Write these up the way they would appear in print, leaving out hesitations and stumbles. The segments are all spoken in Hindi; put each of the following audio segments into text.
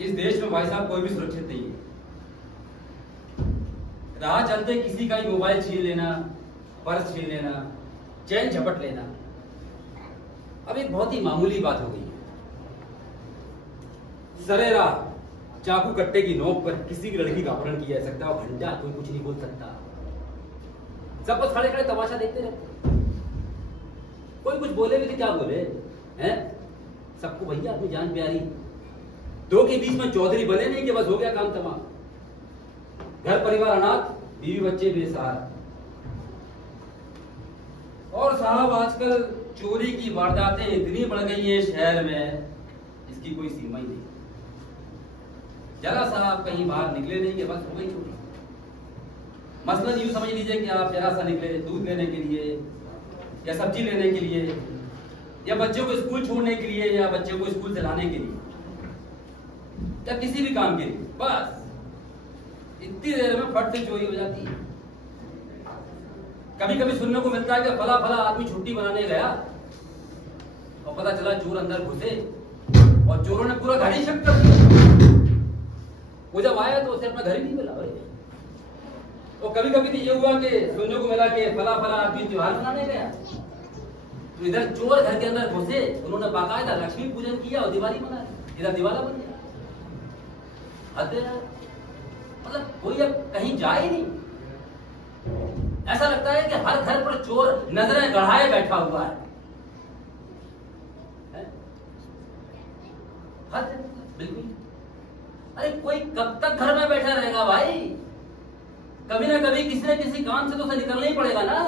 इस देश में भाई साहब कोई भी सुरक्षित नहीं है। राह चलते किसी का ही मोबाइल छीन लेना, पर्स छीन लेना, चैन झपट लेना अब एक बहुत ही मामूली बात हो गई है। सरेरा चाकू कट्टे की नोक पर किसी भी लड़की का अपहरण किया जा सकता है और घंटा कोई कुछ नहीं बोल सकता। सब बस खड़े खड़े तमाशा देखते रहते। कोई कुछ बोले भी तो क्या बोले हैं? सबको भैया अपनी जान प्यारी, दो के बीच में चौधरी बने नहीं कि बस हो गया काम तमाम। घर परिवार अनाथ, बीवी बच्चे बेसहारा। और साहब आजकल चोरी की वारदातें इतनी बढ़ गई हैं शहर में, इसकी कोई सीमा ही नहीं। जरा सा आप कहीं बाहर निकले नहीं कि बस हो गई चोरी। मसलन यूं समझ लीजिए कि आप जरा सा निकले दूध लेने के लिए या सब्जी लेने के लिए या बच्चों को स्कूल छोड़ने के लिए या बच्चों को स्कूल से लाने के लिए या किसी भी काम के लिए, बस इतनी देर में फट से चोरी हो जाती है। कभी कभी सुनने को मिलता है कि फला फला आदमी छुट्टी बनाने गया और पता चला चोर अंदर घुसे और चोरों ने पूरा घर ही शिफ्ट कर दिया। वो जब आया तो उसे अपना घर ही नहीं मिला। और कभी कभी तो ये हुआ कि सुनने को मिला कि फला फला आदमी त्योहार मनाने गया तो इधर चोर घर के अंदर घुसे, उन्होंने बाकायदा लक्ष्मी पूजन किया और दिवाली मनाई, इधर दिवाला बन गया। मतलब कोई अब कहीं जाए ही नहीं। ऐसा लगता है कि हर घर पर चोर नजरें गढ़ाए बैठा हुआ है। बिल्कुल। अरे कोई कब तक घर में बैठा रहेगा भाई? कभी ना कभी किसी न किसी काम से तो उसे निकलना ही पड़ेगा ना।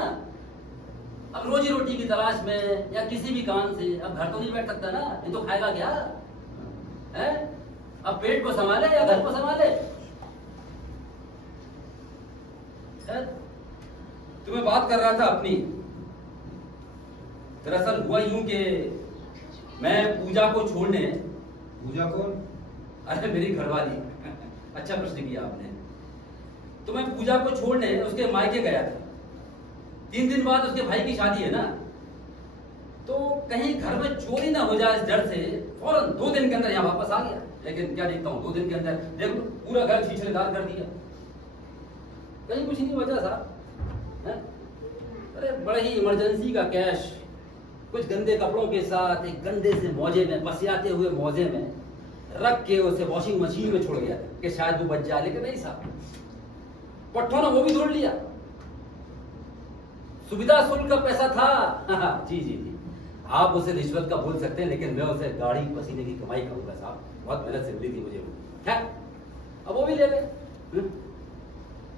अब रोजी रोटी की तलाश में या किसी भी काम से अब घर तो नहीं बैठ सकता ना, ये तो खाएगा क्या है? अब पेट को संभाले या घर को संभाले? तुम्हें बात कर रहा था अपनी। दरअसल हुआ यूं कि मैं पूजा को छोड़ने। पूजा कौन? अरे मेरी घरवाली। अच्छा प्रश्न किया आपने। तो मैं पूजा को छोड़ने उसके मायके गया था। 3 दिन बाद उसके भाई की शादी है ना, तो कहीं घर में चोरी ना हो जाए इस डर से फौरन 2 दिन के अंदर यहाँ वापस आ गया। लेकिन क्या देखता हूँ 2 दिन के अंदर देख लो पूरा घर छीछलेदार कर दिया। कहीं कुछ नहीं बचा साहब। अरे बड़े ही इमरजेंसी का कैश कुछ गंदे कपड़ों के साथ एक गंदे से मौजे में, पसियाते हुए मौजे में रख के उसे वॉशिंग मशीन में छोड़ गया कि शायद वो बच जाए। लेकिन नहीं साहब, पट्टों ने वो भी तोड़ लिया। सुविधा शुल्क का पैसा था। जी जी जी, आप उसे रिश्वत का बोल सकते हैं, लेकिन मैं उसे गाड़ी पसीने की कमाई कहूंगा साहब। बहुत मेहनत से मिली थी मुझे वो। क्या अब वो भी ले गए?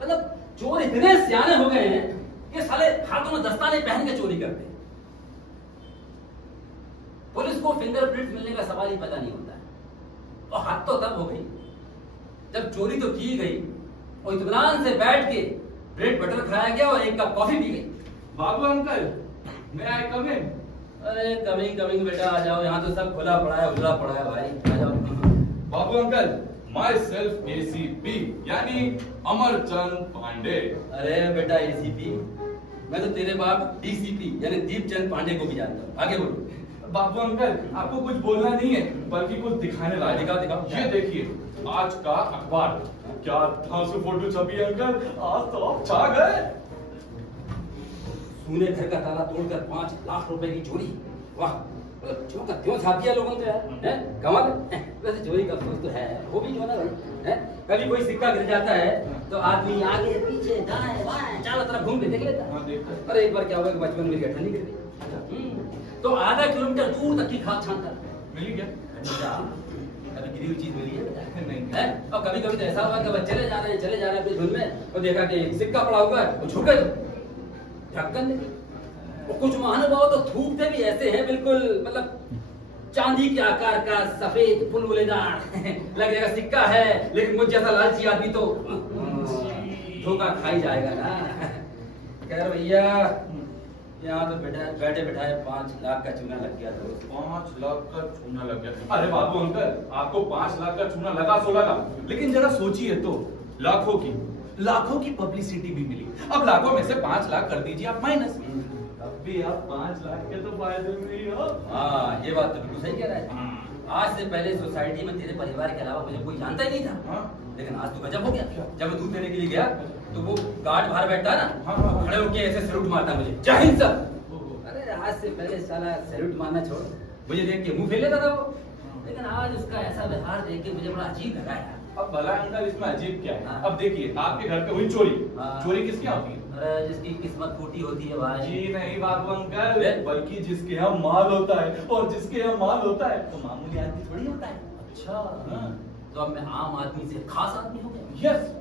मतलब चोर इतने सियाने हो गए हैं कि साले हाथों में दस्ताने पहन के चोरी करते हैं। पुलिस को फिंगरप्रिंट मिलने का सवाल ही पता नहीं होता है। और हाथ तो तब हो गई जब चोरी तो की गई और इत्मीनान से बैठ के ब्रेड बटर खाया गया और 1 कप कॉफी पी गई। बाबू अंकल, मैं आई कम इन? अरे कमिंग कमिंग बेटा, आ जाओ। यहाँ तो सब खुला पड़ा है, उजला पड़ा है भाई, आ जाओ। बाबू अंकल, माई सेल्फ ACP यानी अमरचंद पांडे। अरे बेटा ACP, मैं तो तेरे बाप DCP यानी दीपचंद पांडे को भी जानता हूँ। आगे बोलो। बाबू अंकल, आपको कुछ बोलना नहीं है बल्कि कुछ दिखाने वाला। दिखाओ दिखाओ। ये देखिए आज का अखबार। क्या धांसू फोटो छपी है अंकल, आज तो आप छा गए। तूने घर का ताला तोड़कर 5 लाख रुपए की चोरी। वाह, मतलब क्यों का क्यों छाप दिया लोगों ने यार, हैं? कमाल है। वैसे चोरी का सोच तो है, वो भी जो है ना भाई, हैं? कभी कोई सिक्का गिर जाता है तो आदमी आगे पीछे दाएं बाएं चारों तरफ घूम के देख लेता है। अरे एक बार क्या हुआ कि बचपन में मेरी ठंडी गिर गई तो आधा किलोमीटर दूर तक की खाद छानता मिल गया। कभी गिरी हुई चीज मिली है? नहीं है? और कभी कभी तो ऐसा हुआ कि चले जा रहे हैं अपनी धुन में और देखा कि सिक्का पड़ा हुआ है, वो छुपे ढक्कन नहीं। कुछ महानुभाव तो थूकते भी ऐसे हैं बिल्कुल, मतलब चांदी के आकार का सफेद फुलफुलेदार लगेगा सिक्का है, लेकिन मुझ जैसा लालची आदमी तो धोखा खा ही जाएगा ना। खैर भैया, यहाँ तो बैठे बैठाए 5 लाख का चूना लग गया। 5 लाख का चूना लग गया। अरे बाबू अंकल, आपको 5 लाख का चूना लगा सो लगा, लेकिन जरा सोचिए तो लाखों की पब्लिसिटी भी मिली। अब लाखों में से 5 लाख कर दीजिए आप माइनस, अब भी आप 5 लाख के तो फायदे में ही हो। हाँ, ये बात तो बिल्कुल सही कह रहा है। आज से पहले सोसाइटी में तेरे परिवार के अलावा मुझे कोई जानता ही नहीं था। हाँ? लेकिन आज तो गजब हो गया। जब मैं दूध देने के लिए गया अच्छा। तो वो गार्ड बाहर बैठा ना, हाँ। खड़े होके ऐसे सैल्यूट मारता मुझे, जय हिंद सर। अरे आज से पहले साला सैल्यूट मारना छोड़, मुझे देख के मुंह फेर लेता था वो। लेकिन आज उसका ऐसा व्यवहार देख के मुझे बड़ा अजीब लगा यार। अब भला अंकल इसमें अजीब क्या है? हाँ। अब देखिए आपके घर पे हुई चोरी। हाँ। चोरी किसकी होती है? अरे जिसकी किस्मत फूटी होती है भाई। जी नहीं बाबू अंकल, बल्कि जिसके यहाँ माल होता है, और जिसके यहाँ माल होता है तो मामूली आदमी थोड़ी होता है। अच्छा, हाँ। तो अब मैं आम आदमी से खास आदमी हो गया। यस,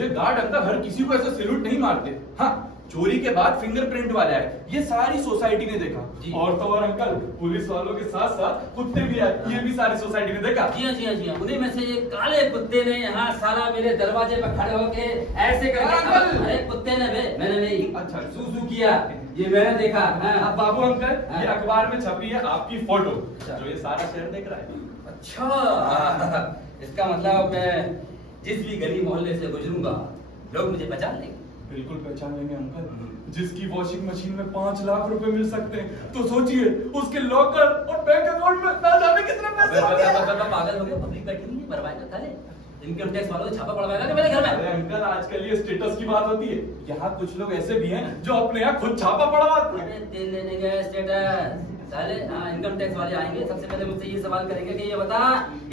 ये गार्ड अंकल हर किसी को ऐसे सैल्यूट नहीं मारते। हाँ, चोरी के बाद फिंगरप्रिंट वाला है, ये सारी सोसाइटी ने देखा। और तो और अंकल, पुलिस वालों के साथ साथ कुत्ते भी आए, ये भी सारी सोसाइटी ने देखा। जी हाँ जी हाँ जी हाँ। उन्हीं में से ये काले कुत्ते ने यहाँ साला मेरे दरवाजे पर खड़े होके ऐसे करके, अरे कुत्ते ने बे, मैंने नहीं। अच्छा, सूसू किया, ये मैंने देखा। अब बाबू अंकल, हाँ। ये अखबार में छपी है आपकी फोटो, अच्छा। जो ये सारा शहर देख रहा है। अच्छा, इसका मतलब मैं जिस भी गली मोहल्ले से गुजरूंगा लोग मुझे पहचान लेंगे। बिल्कुल पहचान लेंगे अंकल। जिसकी वॉशिंग मशीन में 5 लाख रुपए मिल सकते हैं, तो सोचिए उसके लॉकर और बैंक अकाउंट में ना जाने कितने पैसे होंगे। पागल हो गया, पब्लिक बैठी हुई है, बर्बाद कर ले। इनकम टैक्स वालों को छापा पड़वाएगा कि मेरे घर में? अरे अंकल, आजकल ये स्टेटस की बात होती है। यहाँ कुछ लोग ऐसे भी हैं जो अपने यहाँ खुद छापा पड़वाते हैं। अरे तेल लेने गए स्टेटस साले। हाँ, इनकम टैक्स वाले आएंगे, सबसे पहले मुझसे ये सवाल करेंगे कि ये बता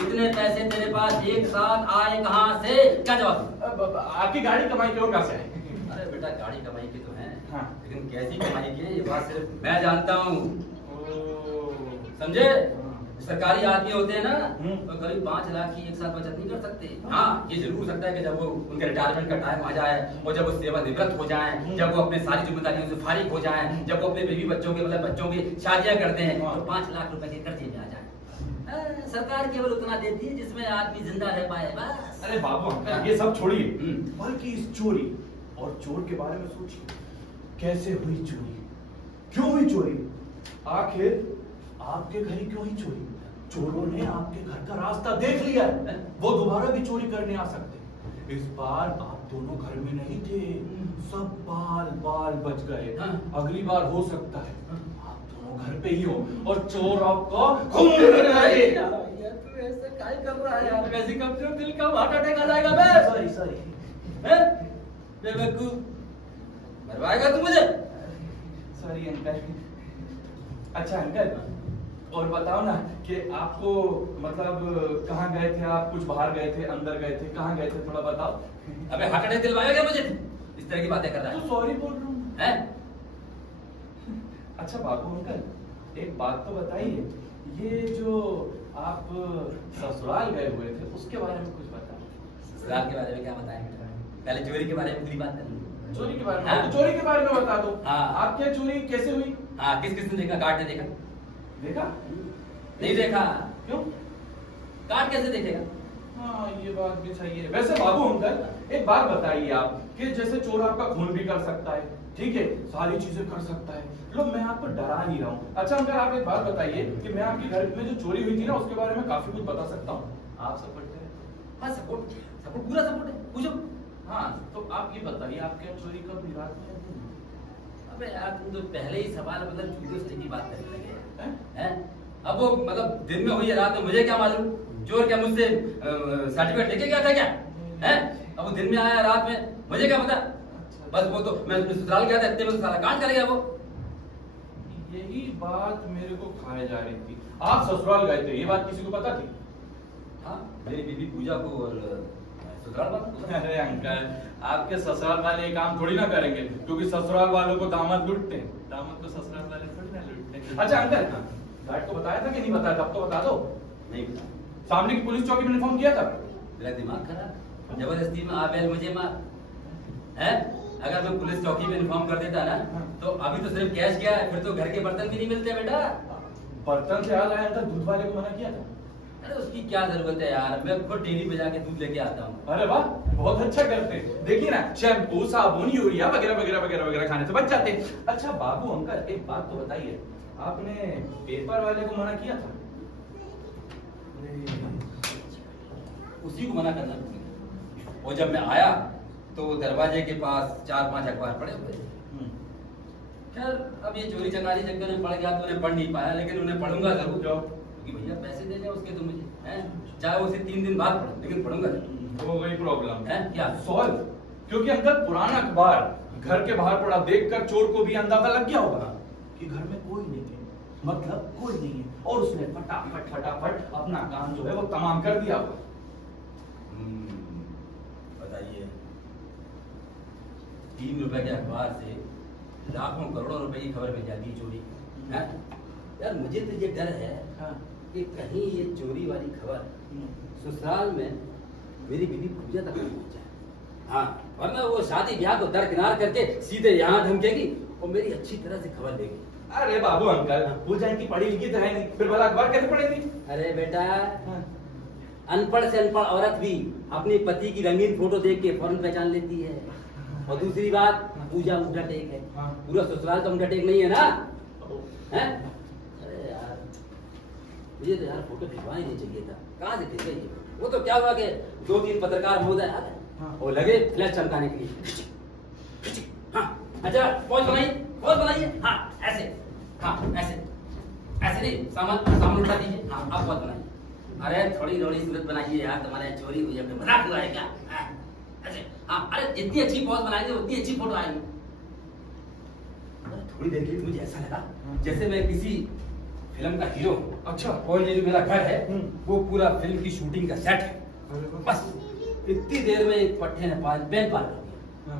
इतने पैसे तेरे पास एक साथ आए कहाँ से? क्या जवाब? आपकी गाड़ी कमाई क्यों कहाँ से है? अरे बेटा, गाड़ी कमाई की तो है, हाँ। लेकिन कैसी कमाई की है ये बात सिर्फ मैं जानता हूँ, समझे? सरकारी आदमी होते हैं ना, तो करीब 5 लाख की एक साथ बचत नहीं कर सकते। हाँ, ये जरूर हो सकता है कि जब वो उनके रिटायरमेंट का टाइम आ जाए और जब वो सेवानिवृत्त हो जाएं, जब वो अपने सारी जिम्मेदारियों से फारिग हो जाएं, जब वो अपने बीवी बच्चों के मतलब बच्चों की शादियां करते हैं, तो 5 लाख रुपए के कर्जे में आ जाए। सरकार केवल उतना देती है जिसमें आदमी जिंदा रह पाए, बस। अरे बाबू अंकल, ये सब छोड़िए, हम्म। बल्कि इस चोरी और चोर के बारे में सोचिए। कैसे हुई चोरी? क्यों हुई चोरी? आखिर आपके घर ही क्यों हुई चोरी? चोरों ने आपके घर का रास्ता देख लिया है, वो दोबारा भी चोरी करने आ सकते। इस बार आप दोनों घर में नहीं थे, सब बाल बाल बच गए। अगली बार हो सकता है आप दोनों घर पे ही हो और चोर आपको घूमने रहे। तू ऐसे काय कर रहा है यार? वैसे कब से दिल का हार्ट अटैक आ जाएगा बे? सॉरी हैं? बेवकूफ, मरवाएगा तू मुझे? Sorry uncle. अच्छा अंकल, और बताओ ना कि आपको मतलब कहाँ गए थे आप? कुछ बाहर गए थे, अंदर गए थे, कहाँ गए थे, थोड़ा बताओ। अबे हार्ट अटैक दिलवाएगा क्या मुझे? इस तरह की बातें कर रहा है। तो सॉरी बोल रहा हूँ। हैं? अच्छा बाबू अंकल, एक बात तो बताइए, ये जो आप ससुराल गए हुए थे उसके बारे में कुछ बताओ। ससुराल के बारे में क्या बताएं? पहले चोरी के बारे में पूरी बात कर। चोरी के बारे में? हाँ। तो चोरी के बारे में बता दो। हाँ। आपके चोरी कैसे हुई? हाँ, किस किस ने देखा? कार्ड ने देखा? देखा? नहीं देखा। क्यों? कार्ड कैसे देखेगा? हाँ, ये बात भी सही है। वैसे बाबू अंकल, एक बात बताइए आप कि जैसे चोर आपका खून भी कर सकता है, ठीक है, सारी चीजें कर सकता है, लो मैं आपको डरा नहीं रहा हूँ। अच्छा अंकल, आप एक बात बताइए कि मैं आपके घर में जो चोरी हुई थी ना उसके बारे में काफी कुछ बता सकता हूँ, आप सपोर्ट करें? हाँ, सपोर्ट पूरा सपोर्ट है, पूछो। हाँ, तो आप ये बताइए आपके यहाँ चोरी कब हुई, रात में? अबे यार, तुम तो पहले ही सवाल मतलब चूतियों की बात करने लगे हैं? हैं? अब वो मतलब दिन में हुई है, रात में मुझे क्या मालूम? चोर क्या मुझसे सर्टिफिकेट लेके गया था क्या? हैं? अब वो दिन में आया, रात में, मुझे क्या पता? बस वो तो मैं ससुराल गया था, इतने में तो सारा कांड कर गया वो। यही बात मेरे को खाए जा रही थी। आप ससुराल गए थे, ये बात किसी को पता थी? हाँ, मेरी बीवी पूजा को और ससुराल वालों को। अरे अंकल, आपके ससुराल वाले ये काम थोड़ी ना करेंगे, क्योंकि ससुराल वालों को दामाद लूटते हैं, दामाद को ससुराल वाले थोड़ी ना लूटते हैं। अच्छा अंकल, गार्ड को बताया था कि नहीं बताया था? अब तो बता दो। नहीं बता। सामने की पुलिस चौकी में इन्फॉर्म किया था? मेरा दिमाग खराब, जबरदस्ती में आप मुझे मार है। अगर मैं पुलिस चौकी में इन्फॉर्म कर देता ना, तो अभी तो सिर्फ कैश गया है, फिर तो घर के बर्तन भी नहीं मिलते बेटा। बर्तन से याद आया अंकल, दूध वाले को मना किया था? अरे उसकी क्या जरूरत है यार, मैं खुद डेयरी पे जाके दूध लेके आता हूँ। अरे वाह, बहुत अच्छा करते हैं। देखिए ना, शैम्पू, साबुन, यूरिया वगैरह वगैरह वगैरह वगैरह खाने से बच जाते हैं। अच्छा बाबू अंकल, एक बात तो बताइए, आपने पेपर वाले को मना किया था? उसी को मना करना पड़ेगा। और जब मैं आया तो दरवाजे के पास 4-5 अखबार पड़े हुए थे। खैर, अब ये चोरी चकारी चक्कर में पड़ गया तो उन्हें पढ़ नहीं पाया, लेकिन उन्हें पढ़ूंगा जरूर, कि भैया पैसे दे जाओ उसके तो मुझे, हैं? चाहे उसे 3 दिन बाद पढ़ो, लेकिन पढ़ूंगा। हो गई प्रॉब्लम है क्या? सॉल्व। क्योंकि अंकल पुराना अखबार घर के बाहर पड़ा देखकर चोर को भी अंदाजा लग गया होगा कि घर में कोई नहीं है, मतलब कोई नहीं है, और उसने फटाफट अपना काम जो है वो तमाम कर दिया होगा। बताइए, 3 रुपए के अखबार से लाखों करोड़ों रुपए की खबर मिल जाती है चोरी, है? यार मुझे तो ये डर है कि कहीं ये चोरी वाली खबर ससुराल में मेरी बीवी पूजा तक नहीं पहुंच जाए। हाँ, वरना वो शादी ब्याह को दरकिनार करके सीधे यहाँ धमकेगी और मेरी अच्छी तरह से खबर देगी। अरे बाबू अंकल, पूजा इनकी पढ़ी लिखी तो है नहीं, फिर भला अखबार कैसे पढ़ेगी? अरे बेटा, अनपढ़ से अनपढ़ औरत भी अपने पति की रंगीन फोटो देख के फौरन पहचान लेती है। और दूसरी बात, पूजा उनका टेक है, पूरा ससुराल का उनका टेक नहीं है ना, है? अरे यार, मुझे तो यार फोटो खिंचवाना ही नहीं चाहिए था। कहाँ से खिंच गई? वो तो क्या हुआ कि 2-3 पत्रकार महोदय आ गए, वो लगे फ्लैश चमकाने के लिए। हाँ, अच्छा पॉज बनाइए, हाँ ऐसे, हाँ ऐसे नहीं, सामान उठा दीजिए, हाँ आप पॉज बनाइए। अरे थोड़ी लोड़ी सूरत बनाइए यार, तुम्हारे चोरी हुई है, मजाक हुआ है क्या? ऐसे, हाँ, अरे जितनी अच्छी पॉज बनाएंगे उतनी अच्छी फोटो आएगी। थोड़ी देर के लिए मुझे ऐसा लगा जैसे मैं किसी फिल्म का हीरो हूँ। अच्छा, और ये जो मेरा घर है वो पूरा फिल्म की शूटिंग का सेट है। बस इतनी देर में एक पट्टे ने पेन पार कर दिया।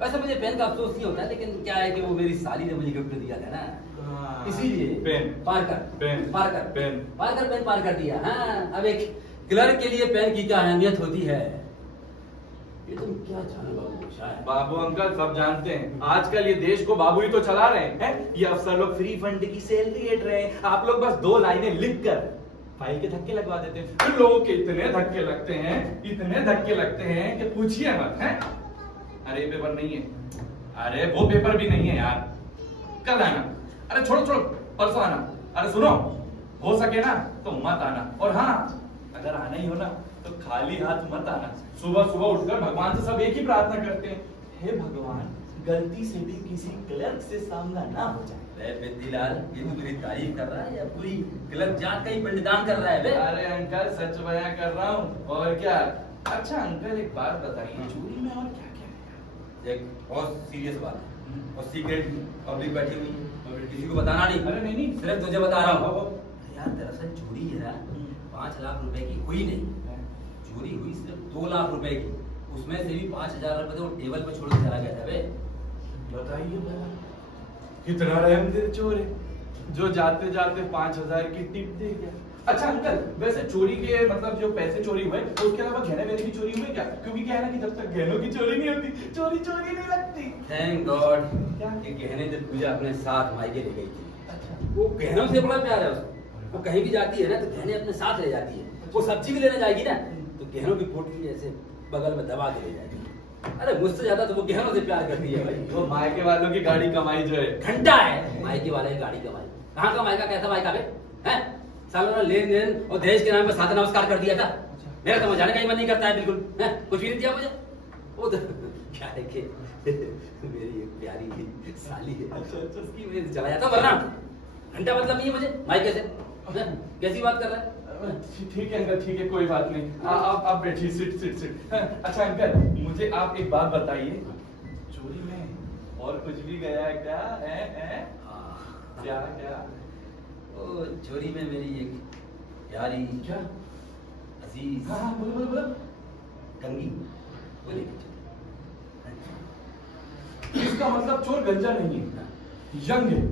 वैसे मुझे पेन का अफसोस नहीं होता, लेकिन क्या है कि वो मेरी साली ने मुझे गिफ्ट दिया था ना, इसीलिए पेन पार कर दिया। हाँ, अब एक क्लर्क के लिए पेन की क्या अहमियत होती है ये तुम क्या जानो बाबू? शायद बाबू अंकल सब जानते हैं, आजकल ये देश को बाबू ही तो चला रहे हैं। ये अफसर लोग फ्री फंड की सैलरी लेट रहे हैं, आप लोग बस 2 लाइनें लिखकर फाइल के धक्के लगवा देते हैं। फिर लोगों के इतने धक्के लगते हैं कि पूछिए मत। हैं? अरे पेपर नहीं है, अरे वो पेपर भी नहीं है यार, कल आना। अरे छोड़ो परसों आना। अरे सुनो, हो सके ना तो मत आना, और हाँ अगर आना ही हो ना तो खाली हाथ मत आना। सुबह उठकर भगवान से सब एक ही प्रार्थना करते हैं, हे भगवान गलती से भी किसी क्लर्क से सामना ना हो जाए। बेदीलाल, ये तो मेरी तारीफ कर रहा है या पूरी क्लर्क जात का ही पिंडदान कर रहा है बे? अरे अंकल सच बयां कर रहा हूँ, और क्या। अच्छा अंकल एक बात बताइए, चोरी में और क्या क्या है? एक बहुत सीरियस बात है और सीक्रेट, पब्लिक बैठी हुई है, किसी को बताना नहीं। अरे नहीं, सिर्फ तुझे बता रहा हूँ यार। दरअसल चोरी है ना 5 लाख रुपए की हुई नहीं, चोरी हुई सिर्फ 2 लाख रुपए की। उसमें से भी 5,000 रुपए तो वो टेबल पे छोड़ के चला गया था बे। बताइए कितना रहम दिल चोर है, जो जाते जाते 5,000 की टिप दे गया। अच्छा अंकल, वैसे चोरी के मतलब जो पैसे चोरी हुए तो उसके अलावा गहने वेने की चोरी हुई क्या? क्योंकि क्या है ना कि जब तक गहनों की चोरी नहीं होती, चोरी नहीं लगती। थैंक गॉड कि गहने जब पूजा अपने साथ मायके ले गई थी। अच्छा, वो गहनों से बड़ा प्यार है उसको। वो कहीं भी जाती है ना तो गहने अपने साथ ले जाती है। वो सब्जी भी लेने जाएगी ना तो गहनों की पोटली ऐसे बगल में दबा के ले जाएगी। अरे मुझसे ज्यादा तो वो गहनों से प्यार करती है भाई। वो मायके वालों की गाड़ी कमाई जो है घंटा है, मायके वाले की गाड़ी कमाई। कहाँ का मायका, कैसा मायका बे? हैं? सालों ने लेन देन और दहेज के नाम पर साथ नमस्कार कर दिया था। मेरा समझ आने का ही मन नहीं करता है बिल्कुल। हैं? कुछ भी नहीं दिया मुझे। वो तो क्या है कि मेरी एक प्यारी साली है। अच्छा, उसकी वजह से चला जाता, वरना घंटा मतलब नहीं है मुझे मायके से। कैसी बात कर रहा है? ठीक है अंकल, ठीक है, कोई बात नहीं। आप बैठिए, सिट। अच्छा अंकल, मुझे आप एक बात बताइए, चोरी में और कुछ भी गया है क्या? क्या? ओ, चोरी में मेरी एक प्यारी क्या अजीज, हाँ बोलो कंगी, बोले इसका मतलब चोर गंजा नहीं है, यंग है,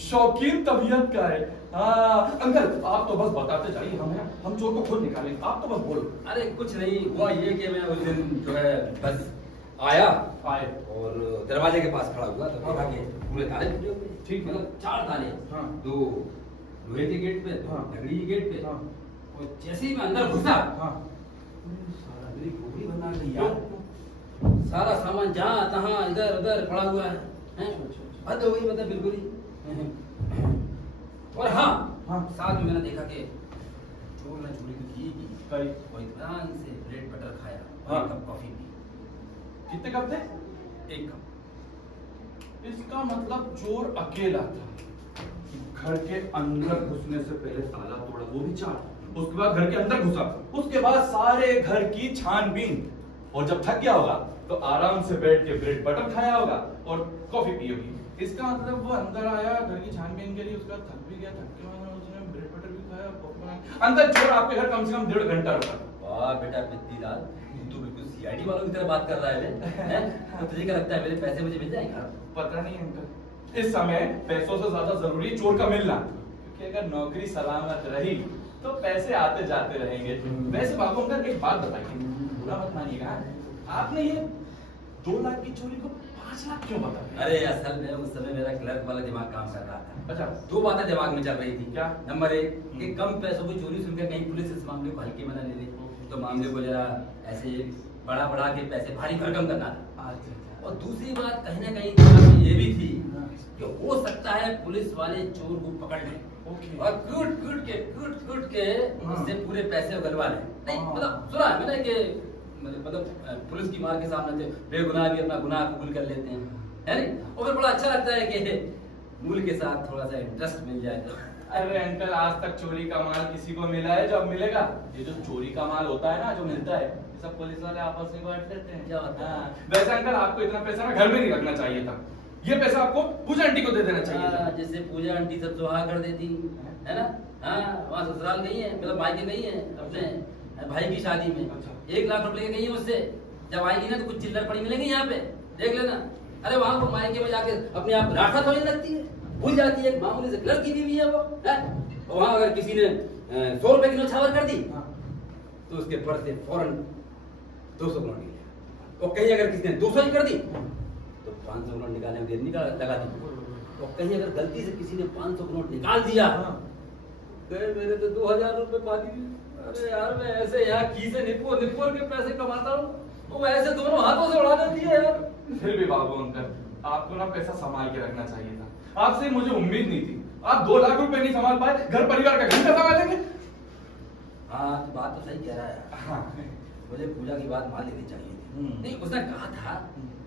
शौकीन तबीयत का है। हाँ अंकल, आप तो बस बताते जाइए, हम चोर को खुद निकालेंगे, आप तो बस बोलो। अरे कुछ नहीं हुआ, ये कि मैं उस दिन जो है बस आए और दरवाजे के पास खड़ा हुआ तो देखा कि पूरे ताले टूटे हुए। ठीक, मतलब 4 ताले। हाँ। 2 लोहे के गेट पे, लकड़ी के गेट पे। और जैसे ही मैं अंदर घुसा, सारा मेरी खोपड़ी बना गई यार। सारा सामान जहाँ तहाँ इधर उधर पड़ा हुआ है, हद हो गई मतलब बिल्कुल ही। और हाँ, साथ में मैंने देखा कि चोर ने चोरी तो की और इत्मीनान से ब्रेड बटर खाया और 1 कप कॉफी पी। कितने कप थे? 1 कप। इसका मतलब चोर अकेला था। घर के अंदर घुसने से पहले ताला तोड़ा, वो भी 4। उसके बाद घर के अंदर घुसा, उसके बाद सारे घर की छानबीन, और जब थक गया होगा तो आराम से बैठ के ब्रेड बटर खाया होगा और कॉफी पी होगी। इसका मतलब वो अंदर आया घर की छानबीन के लिए, उसका थक भी गया, थक के बाद उसने ब्रेड बटर भी खाया, पॉपकॉर्न। अंदर चोर आपके घर कम से कम 1.5 घंटा रुका। वाह बेटा पित्तीलाल, तू बिल्कुल सीआईडी वालों की तरह बात कर रहा है। तो तुझे क्या लगता है मेरे पैसे मुझे मिल जाएंगे? पता नहीं अंकल, इस समय पैसों से ज्यादा जरूरी चोर का मिलना, क्योंकि अगर नौकरी सलामत रही तो पैसे आते जाते रहेंगे। वैसे बाबू अंकल एक बात बताइए, बुरा मत मानिएगा, आपने ये 2 लाख की चोरी को 5 लाख क्यों बताया? अरे असल में उस समय मेरा क्लर्क वाला दिमाग काम कर रहा था। अच्छा, 2 बातें दिमाग में चल रही थी। क्या? नंबर 1 कि कम पैसों की चोरी सुनकर कहीं पुलिस इस मामले को हल्के में न ले ले, तो मामले को जरा ऐसे बढ़ा के पैसे भारी भरकम करना था। और दूसरी बात कहीं ना कहीं दिमाग में ये भी थी कि हो सकता है पुलिस वाले चोर को पकड़ लें और कूट के उससे पूरे पैसे उगलवा लें। नहीं मतलब सुना है मैंने कि मतलब पुलिस की मार के सामने से बेगुनाह भी अपना गुनाह कबूल कर लेते हैं, है नहीं? और फिर बड़ा अच्छा लगता है कि मूल के साथ थोड़ा सा इंटरेस्ट मिल जाए तो। अरे अंकल, आज तक चोरी का माल किसी को मिला है? जब मिलेगा, ये जो चोरी का माल होता है ना, जो मिलता है, सब पुलिस वाले आपस में बांट लेते हैं। क्या बात है? वैसे अंकल आपको इतना पैसा ना घर में नहीं रखना चाहिए था, ये पैसा आपको पूजा आंटी को दे देना चाहिए था। जैसे पूजा आंटी सब सुहा कर देती है ना। हाँ, वहाँ ससुराल गई है, मतलब मायके गई है अपने भाई की शादी में। 1 लाख रुपए गई है मुझसे, जब आएगी ना तो कुछ चिल्लर पड़ी मिलेंगी यहाँ पे, देख लेना। अरे वहाँ को मायके में जाके अपने आप रास्ता थोड़ी लगती है, भूल जाती है मामूली से क्लर्क की बीवी है वो है? वहाँ अगर किसी ने 100 रुपए की नौछावर कर दी तो उसके पर्स से फौरन 200 नोट निकले। और कहीं अगर किसी ने 200 ही कर दी तो 500 नोट निकालने में देर लगा दी। और कहीं अगर गलती से किसी ने 500 नोट निकाल दिया तो मेरे तो 2000 रुपए बाकी। अरे यार, मैं ऐसे यहाँ खीसे निपोर के पैसे कमाता हूँ, वो ऐसे दोनों हाथों से उड़ा देती है यार। फिर भी बाबू अंकल, आपको ना पैसा संभाल के रखना चाहिए था, आपसे मुझे उम्मीद नहीं थी। आप 2 लाख रुपए नहीं संभाल पाए, घर परिवार का घंटा संभालेंगे। हाँ, बात तो सही कह रहा है। हाँ, मुझे पूजा की बात मान लेनी चाहिए थी। नहीं, उसने कहा था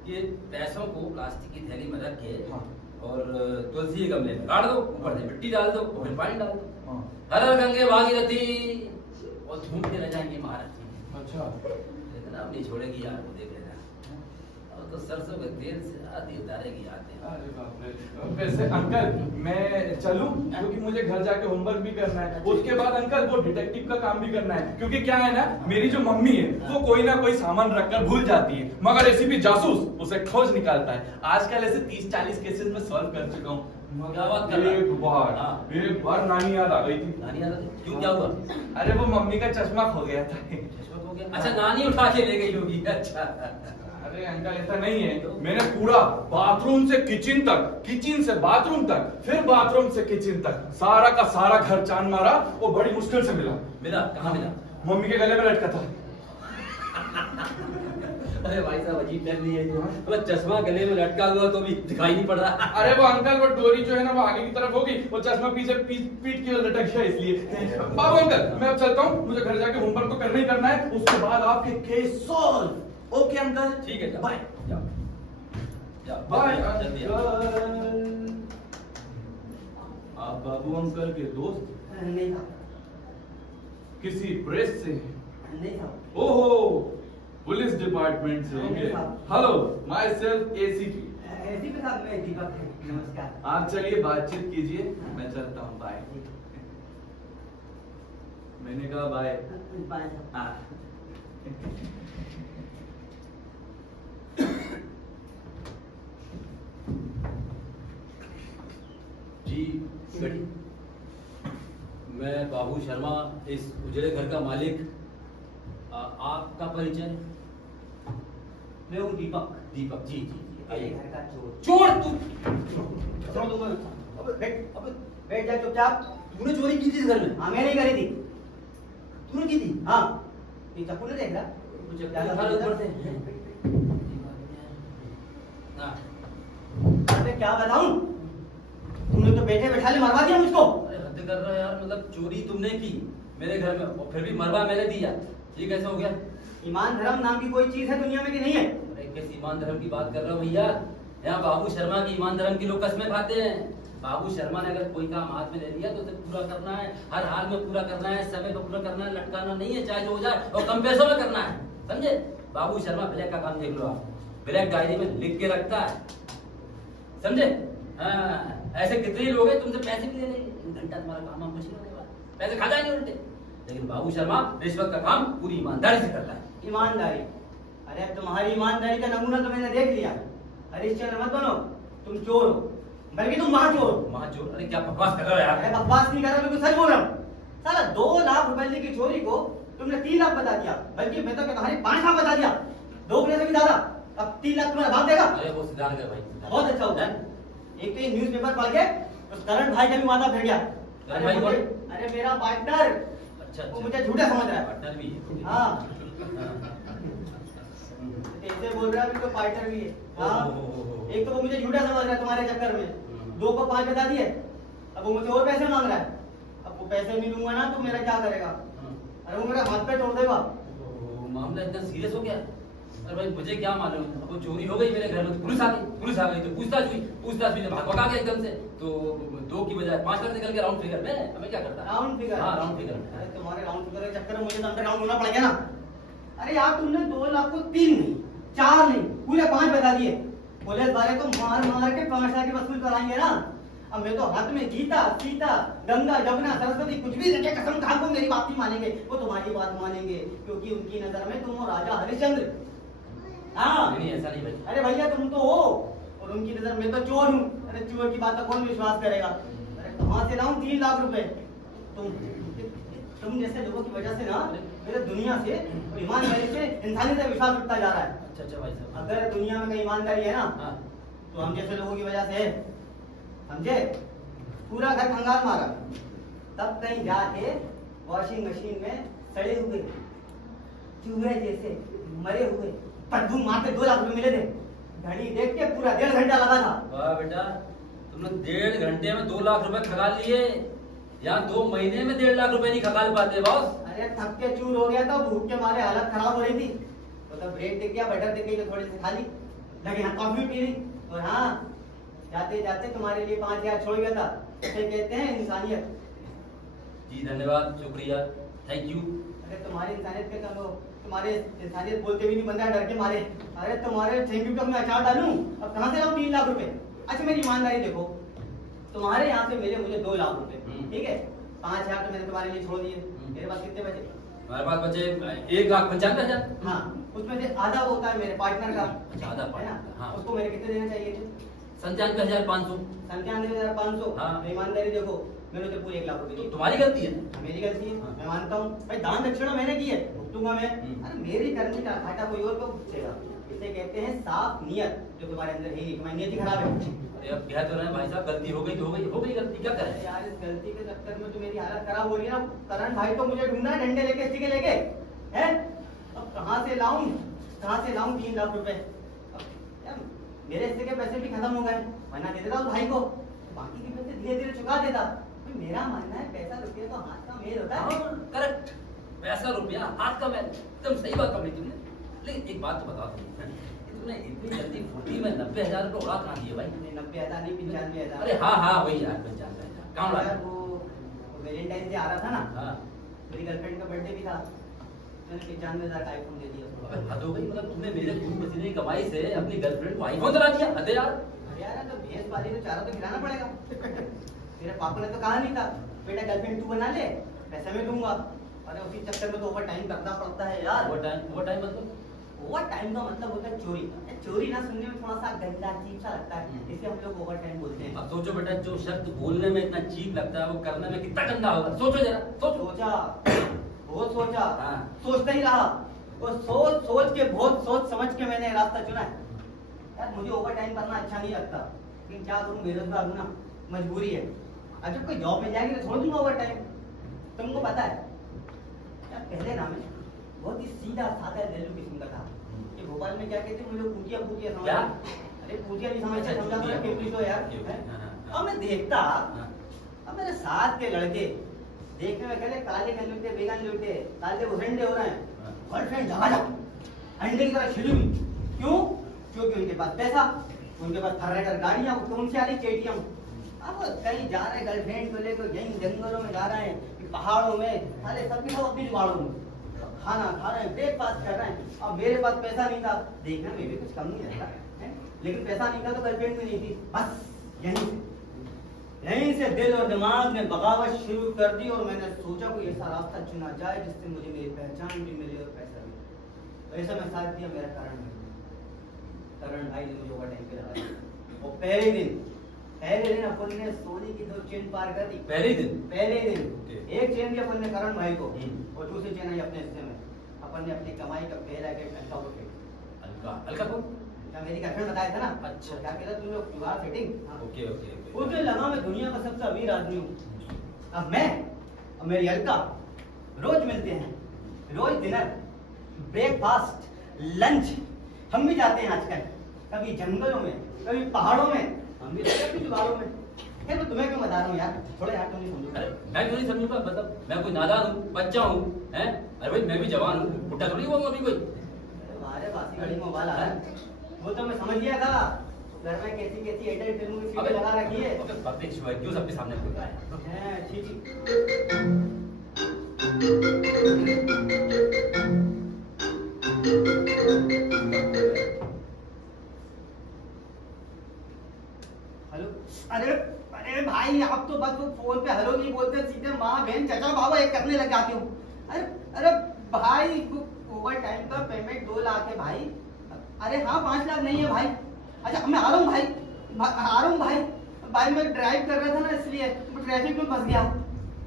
कि पैसों को प्लास्टिक की थैली में रख के और तुलसी के गमले में गाड़ दो, ऊपर से मिट्टी डाल दो, फिर पानी डाल दो। हर हर गंगे भागीरथी, और झूमते रह जाएंगे महारथी। अच्छा, इतना अपनी छोड़ेगी यार, वो देख लेना। और तो सरसों के तेल से आधी उतारेगी आते। अरे बाप रे। वैसे अंकल, मैं चलूं, क्योंकि मुझे घर जाके होमवर्क भी करना है। उसके बाद अंकल वो डिटेक्टिव का काम भी करना है, क्योंकि क्या है ना, मेरी जो मम्मी है वो कोई ना कोई सामान रखकर भूल जाती है, मगर एसीपी जासूस उसे खोज निकालता है। आजकल ऐसे 30-40 केसेस में सॉल्व कर चुका हूँ। क्या बात कर रहा है? एक बार नानी याद आ गई थी। नानी याद आ गई? क्यों, क्या हुआ? अरे वो मम्मी का चश्मा खो गया था। चश्मा खो गया? अच्छा, नानी उठा के ले गई होगी। अच्छा। अरे अंकल, ऐसा नहीं है, मैंने पूरा बाथरूम से किचन तक, किचन से बाथरूम तक, फिर बाथरूम से किचन तक सारा का सारा घर छान मारा, वो बड़ी मुश्किल से मिला। कहाँ मिला? मम्मी के गले में लटका था। अरे भाई साहब, अजीब लग रही है मतलब चश्मा गले में लटका हुआ तो भी दिखाई नहीं पड़ रहा। अरे वो अंकल, वो डोरी जो है ना वो आगे की तरफ होगी, वो चश्मा पीछे पीठ की ओर लटक गया इसलिए। बाबू अंकल, मैं अब चलता हूँ, मुझे घर जाके होमवर्क तो करना ही करना है, उसके बाद आपके केस सॉल्व। ओके अंकल, ठीक है, बाय। Bye uncle. आप बाबू अंकल के दोस्त? नहीं था। किसी प्रेस से? नहीं था। ओहो, पुलिस डिपार्टमेंट से होंगे। Hello, my self ACP. ACP साहब, मैं दीपक है। नमस्कार। आप चलिए बातचीत कीजिए, मैं चलता हूँ। बाय। मैंने कहा बाय। बाय। हाँ। जी बैठिए। मैं बाबू शर्मा, इस उजड़े घर का मालिक। आपका परिचय? मैं हूँ दीपक। दीपक जी जी जी, आइए। घर का चोर। चोर तू? बैठ जा चुपचाप। तूने चोरी की थी इस घर में? हाँ, मैंने ही करी थी। तूने की थी? हाँ, ये चाकू ले देख रहा। मुझे ऊपर से अरे क्या बताऊं, तुमने तो बैठे बैठाले मरवा दिया मुझको। अरे हद कर रहा है यार, मतलब चोरी तुमने की मेरे घर में और फिर भी मरवा मैंने दिया, ये कैसे हो गया? ईमान धर्म नाम की कोई चीज है दुनिया में कि नहीं है? अरे किस ईमान धर्म की बात कर रहे हो भैया? यहाँ बाबू शर्मा की ईमान धर्म की लोग कसमें खाते हैं। बाबू शर्मा ने अगर कोई काम हाथ में ले लिया तो उसे पूरा करना है, हर हाल में पूरा करना है, समय पर पूरा करना है, लटकाना नहीं है, चाहे जो हो जाए, और कम पैसों में करना है, समझे? बाबू शर्मा ब्लैक का काम देख लो आप, ब्लैक डायरी में लिख के रखता है, समझे? हाँ, ऐसे कितने लोग हैं तुमसे पैसे भी ले लेंगे, घंटा तुम्हारा काम कुछ नहीं होने वाला, पैसे खा जाएंगे उल्टे। लेकिन बाबू शर्मा रिश्वत का काम पूरी ईमानदारी से करता है। ईमानदारी? अरे तुम्हारी ईमानदारी का नमूना तो मैंने देख लिया। हरिश्चंद्र मत बनो, तुम चोर हो, बल्कि तुम महाचोर। महाचोर? अरे क्या बकवास कर रहे हो यार? अरे बकवास नहीं कर रहा, बिल्कुल सच बोल रहा हूँ। साला 2 लाख रुपए की चोरी को तुमने 3 लाख बता दिया, बल्कि मैं तो तुम्हारी 5 लाख बता दिया, 2 गुने से भी ज्यादा। अब 3 लाख तुम्हारा बाप देगा। अरे वो सिद्धार्थ है भाई, बहुत अच्छा होता है। एक तो ये न्यूज़पेपर पढ़ के उस करण भाई का भी माथा फिर गया। करण भाई कौन? अरे मेरा पार्टनर, अच्छा वो मुझे झूठा समझ रहा है। पार्टनर भी है। हाँ, ऐसे बोल रहा है, तो पार्टनर भी है। हाँ, एक तो वो मुझे झूठा समझ रहा है तुम्हारे चक्कर में, 2 को 5 बता दिए, अब वो मुझे और पैसे मांग रहा है। अब वो पैसे नहीं दूंगा ना तो मेरा क्या करेगा? अरे वो मेरे हाथ पे तोड़ देगा। मामला इतना सीरियस हो गया? अरे भाई मुझे क्या मालूम, अब वो चोरी हो गई मेरे घर में, तो पुलिस आ गई तो पूछताछ हुई, भाग आ गया एकदम से, तो 2 की बजाय 5 लाख निकल गया राउंड फिगर में। हमें क्या करता? Round figure? हाँ राउंड फिगर। अरे तुम्हारे राउंड फिगर के चक्कर में मुझे तो अंडरग्राउंड होना पड़ गया ना। अरे यार तुमने 2 लाख को 3 नहीं, 4 नहीं, पूरे 5 बता दिए। पुलिस वाले तो मार के 5 लाख की वसूल कराएंगे ना। अब मैं तो हाथ में गीता, सीता, गंगा, जमुना, सरस्वती कुछ भी रखे, कसम खा को मेरी बात नहीं मानेंगे, वो तुम्हारी बात मानेंगे, क्योंकि उनकी नजर में तुम हो राजा हरिश्चंद्र। हाँ नहीं ऐसा नहीं भाई। अरे भैया तुम तो हो, और उनकी नजर में तो चोर हूँ। अरे चोर की बात तो कौन विश्वास करेगा? अरे कहाँ से लाऊं 3 लाख रुपए? तुम जैसे लोगों की वजह से ना मेरे दुनिया से और ईमानदारी से इंसानियत का विश्वास उठता जा रहा है। अच्छा भाई साहब, अगर दुनिया में कहीं ईमानदारी है ना, हाँ तो हम जैसे लोगों की वजह से है, समझे? पूरा घर खंगाल मारा, तब कहीं जाके वॉशिंग मशीन में सड़े हुए चूहे जैसे मरे हुए बदबू मार के 2 लाख रुपए मिले थे। घड़ी देख के पूरा 1.5 घंटा लगा था। वाह बेटा, तुमने 1.5 घंटे में 2 लाख रुपए खगाल लिए। यहाँ 2 महीने में 1.5 लाख रुपए नहीं खगाल पाते बॉस। अरे थक के चूर हो गया था, भूख के मारे हालत खराब हो रही थी, तो ब्रेड दिख गया, बटर दिख गई तो थोड़ी सी खा ली, लगे हाँ कॉफी पी ली, और हाँ जाते जाते तुम्हारे लिए 5,000 छोड़ गया था। इसे कहते हैं इंसानियत। जी धन्यवाद, शुक्रिया, थैंक यू। अरे तुम्हारी इंसानियत के कम, तुम्हारे इंसानियत बोलते भी नहीं बन रहा है डर के मारे। अरे तुम्हारे थैंक यू का मैं अचार डालूं? अब कहाँ से लाऊं 3 लाख रुपए? अच्छा मेरी ईमानदारी देखो, तुम्हारे यहाँ से मिले मुझे 2 लाख रुपए, ठीक है, 5,000 तो मैंने तुम्हारे लिए छोड़ दिए, मेरे पास कितने बचे? हमारे पास बचे 1,95,000। हाँ, उसमें से आधा वो होता है मेरे पार्टनर का। अच्छा, आधा है ना? पार्टनर, हाँ। उसको मेरे कितने देना चाहिए थे? 97,500। 97,500। हाँ। ईमानदारी देखो, मैंने तो पूरे 1 लाख रुपए तो दिए। तुम्हारी गलती है। मेरी गलती है, हाँ। मैं मानता हूँ भाई, दान दक्षिणा मैंने की है, भुगतूंगा मैं। अरे मेरी करने का घाटा कोई और को पूछेगा। इसे कहते हैं साफ नियत, जो तुम्हारे अंदर है ही, तुम्हारी नियत ही खराब है। अरे अब कह तो रहे हैं भाई साहब, गलती हो गई तो हो गई गलती, क्या करें? यार इस गलती के चक्कर में तो मेरी हालत खराब हो रही है ना। करण भाई तो मुझे ढूंढना है डंडे लेके, स्टिके लेके, हैं? अब कहाँ से लाऊं 3 लाख रुपए? यार मेरे हिस्से के पैसे भी खत्म हो गए, वरना दे देता उस भाई को, बाकी के पैसे धीरे धीरे चुका देता। भाई मेरा मानना है पैसा रुपया तो हाथ का मेल होता है। करेक्ट, पैसा रुपया हाथ का मैल, एकदम सही बात कही तुमने। लेकिन एक बात तो बताओ तुमने इतनी जल्दी फुर्ती में 90,000 रुपये उड़ा कहाँ दिए भाई? 90,000 नहीं 95,000। अरे हाँ वही यार 95,000 कहाँ उड़ा? यार वो वैलेंटाइन डे आ रहा था ना, हाँ मेरी गर्लफ्रेंड का बर्थडे भी था, मैंने 95,000 का आईफोन दे दिया उसको। अबे हद हो गई, मतलब तुमने मेरे खून पसीने की कमाई से अपनी गर्लफ्रेंड को आईफोन दिला दिया? हद है यार। अरे यार तो भैंस पाली तो चारा तो खिलाना पड़ेगा। तेरे पापा ने तो कहा नहीं था बेटा गर्लफ्रेंड तू बना ले, पैसे मैं दूंगा। अरे उसी चक्कर में तो ओवर टाइम करना पड़ता है यार। ओवर टाइम मतलब? ओवर टाइम का मतलब होता है चोरी। चोरी ना सुनने में थोड़ा सा गंदा अजीब सा लगता है, इसलिए हम लोग ओवर टाइम बोलते हैं। अब सोचो बेटा, जो शब्द बोलने में इतना चीप लगता है वो करने में कितना गंदा होगा। सोचो जरा, सोचो। सोचा, बहुत सोचा, हाँ। सोचता ही रहा, और सोच के बहुत सोच समझ के मैंने रास्ता चुना है। यार मुझे ओवर टाइम करना अच्छा नहीं लगता, लेकिन क्या करूं, बेरोजगार हूं ना, मजबूरी है। अब जब कोई जॉब में जाएगी तो छोड़ दूंगा ओवर टाइम। तुमको पता है यार, पहले ना मैं बहुत ही सीधा साधा लल्लू किस्म का था। ये भोपाल में क्या कहते हैं, मुझे पूतिया समझ। क्या? अरे पूतिया नहीं समझते, समझा तो केवली तो यार। अब मैं देखता, अब मेरे साथ के लड़के देखने में कहते काले लुटे, बेगन लुटे, काले भुरंडे हो रहे हैं, गर्लफ्रेंड झकाझक अंडे की तरह छिड़ी हुई। क्यों? क्योंकि उनके पास पैसा, उनके पास फर्रेटर गाड़ियां, कौन सी आ रही KTM। अब कहीं जा रहे गर्लफ्रेंड को लेकर, यहीं जंगलों में जा रहे हैं, पहाड़ों में, अरे सबके सब अपनी जुगाड़ों में खाना खा रहे हैं, ब्रेकफास्ट कर रहे हैं। अब मेरे पास पैसा नहीं था, देखने में भी कुछ कम नहीं रहता है, लेकिन पैसा नहीं था तो गर्लफ्रेंड में नहीं थी। बस यहीं से दिल और दिमाग ने बगावत शुरू कर दी और मैंने सोचा कोई ऐसा रास्ता चुना जाए जिससे मुझे मेरी पहचान भी मिले और पैसा भी। तो ऐसा मैं साथ दिया मेरा करण भाई ने मुझे ओवर टाइम पे लगाया। और पहले दिन अपन ने सोने की 2 चेन पार कर दी। पहले दिन एक चेन दी अपन ने करण भाई को और दूसरी चेन आई अपने हिस्से में। अपन ने अपनी कमाई का पहला गेट अलका को फेंका। अलका को क्या मेरी गर्लफ्रेंड बताया था ना? अच्छा, क्या कहता तुम लोग यू आर फिटिंग। ओके मुझे लगा मैं दुनिया का सबसे अमीर आदमी हूँ। अब मैं और मेरी अलका रोज मिलते हैं, रोज डिनर, ब्रेकफास्ट, लंच हम भी जाते हैं आजकल, कभी जंगलों में, कभी पहाड़ों में, हम भी जाते हैं जुगाड़ों में। है तो तुम्हें क्यों बता रहा हूँ यार, थोड़ा यार तुम नहीं समझो। मैं क्यों नहीं समझूंगा? मतलब मैं कोई नादान हूँ, बच्चा हूँ, हैं? अरे भाई मैं भी जवान हूँ, बुढ़ा थोड़ी हुआ अभी कोई। हमारे पास ही मोबाइल आ रहा है, वो तो मैं समझ लिया था। घर में कैसी एयरटेल फिल्मों की सीडी लगा रखी है। ओके पब्लिक शो है, क्यों सबके सामने बोल रहा है? ठीक। हेलो, अरे भाई आप तो बस वो फोन पे हेलो नहीं बोलते, सीधे माँ बहन चाचा बाबा एक करने लग जाते हो। अरे भाई ओवर टाइम का पेमेंट 2 लाख है भाई। अरे हाँ 5 लाख नहीं है भाई। अच्छा मैं आ रहा हूँ भाई मैं ड्राइव कर रहा था ना, इसलिए ट्रैफिक में फंस गया।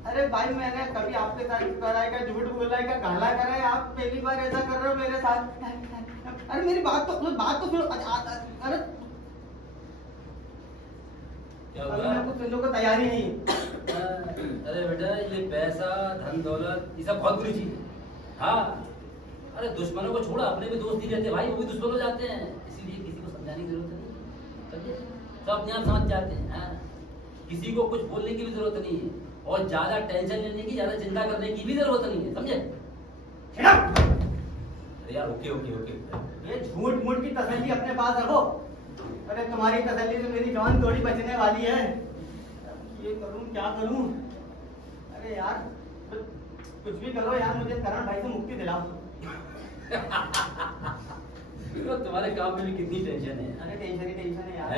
अरे भाई मैंने कभी आपके साथ कराया का, झूठ बोला है का, गाला करा है, आप पहली बार ऐसा कर रहे हो मेरे साथ। अरे मेरी बात तो सुनो। अरे मैं कुछ सुनने को तैयारी नहीं है। अरे बेटा ये पैसा धन दौलत ये सब बहुत बुरी चीज है। हाँ अरे दुश्मनों को छोड़ा, अपने भी दोस्त ही रहते भाई, वो भी दुश्मन हो जाते हैं, इसीलिए किसी को समझाने की जरूरत नहीं, सब अपने आप समझ जाते हैं। किसी को कुछ बोलने की भी जरूरत नहीं है और ज्यादा टेंशन लेने की, ज्यादा चिंता करने की भी जरूरत नहीं है, समझे? अरे यार ओके ये झूठ मूठ की तसल्ली अपने पास रखो। अरे तुम्हारी तसल्ली से मेरी जान थोड़ी बचने वाली है। ये करूं क्या करूं? अरे यार कुछ भी करो यार, मुझे करण भाई से मुक्ति दिलाओ। तो तुम्हारे काम में भी कितनी टेंशन है। अरे टेंशन है यार।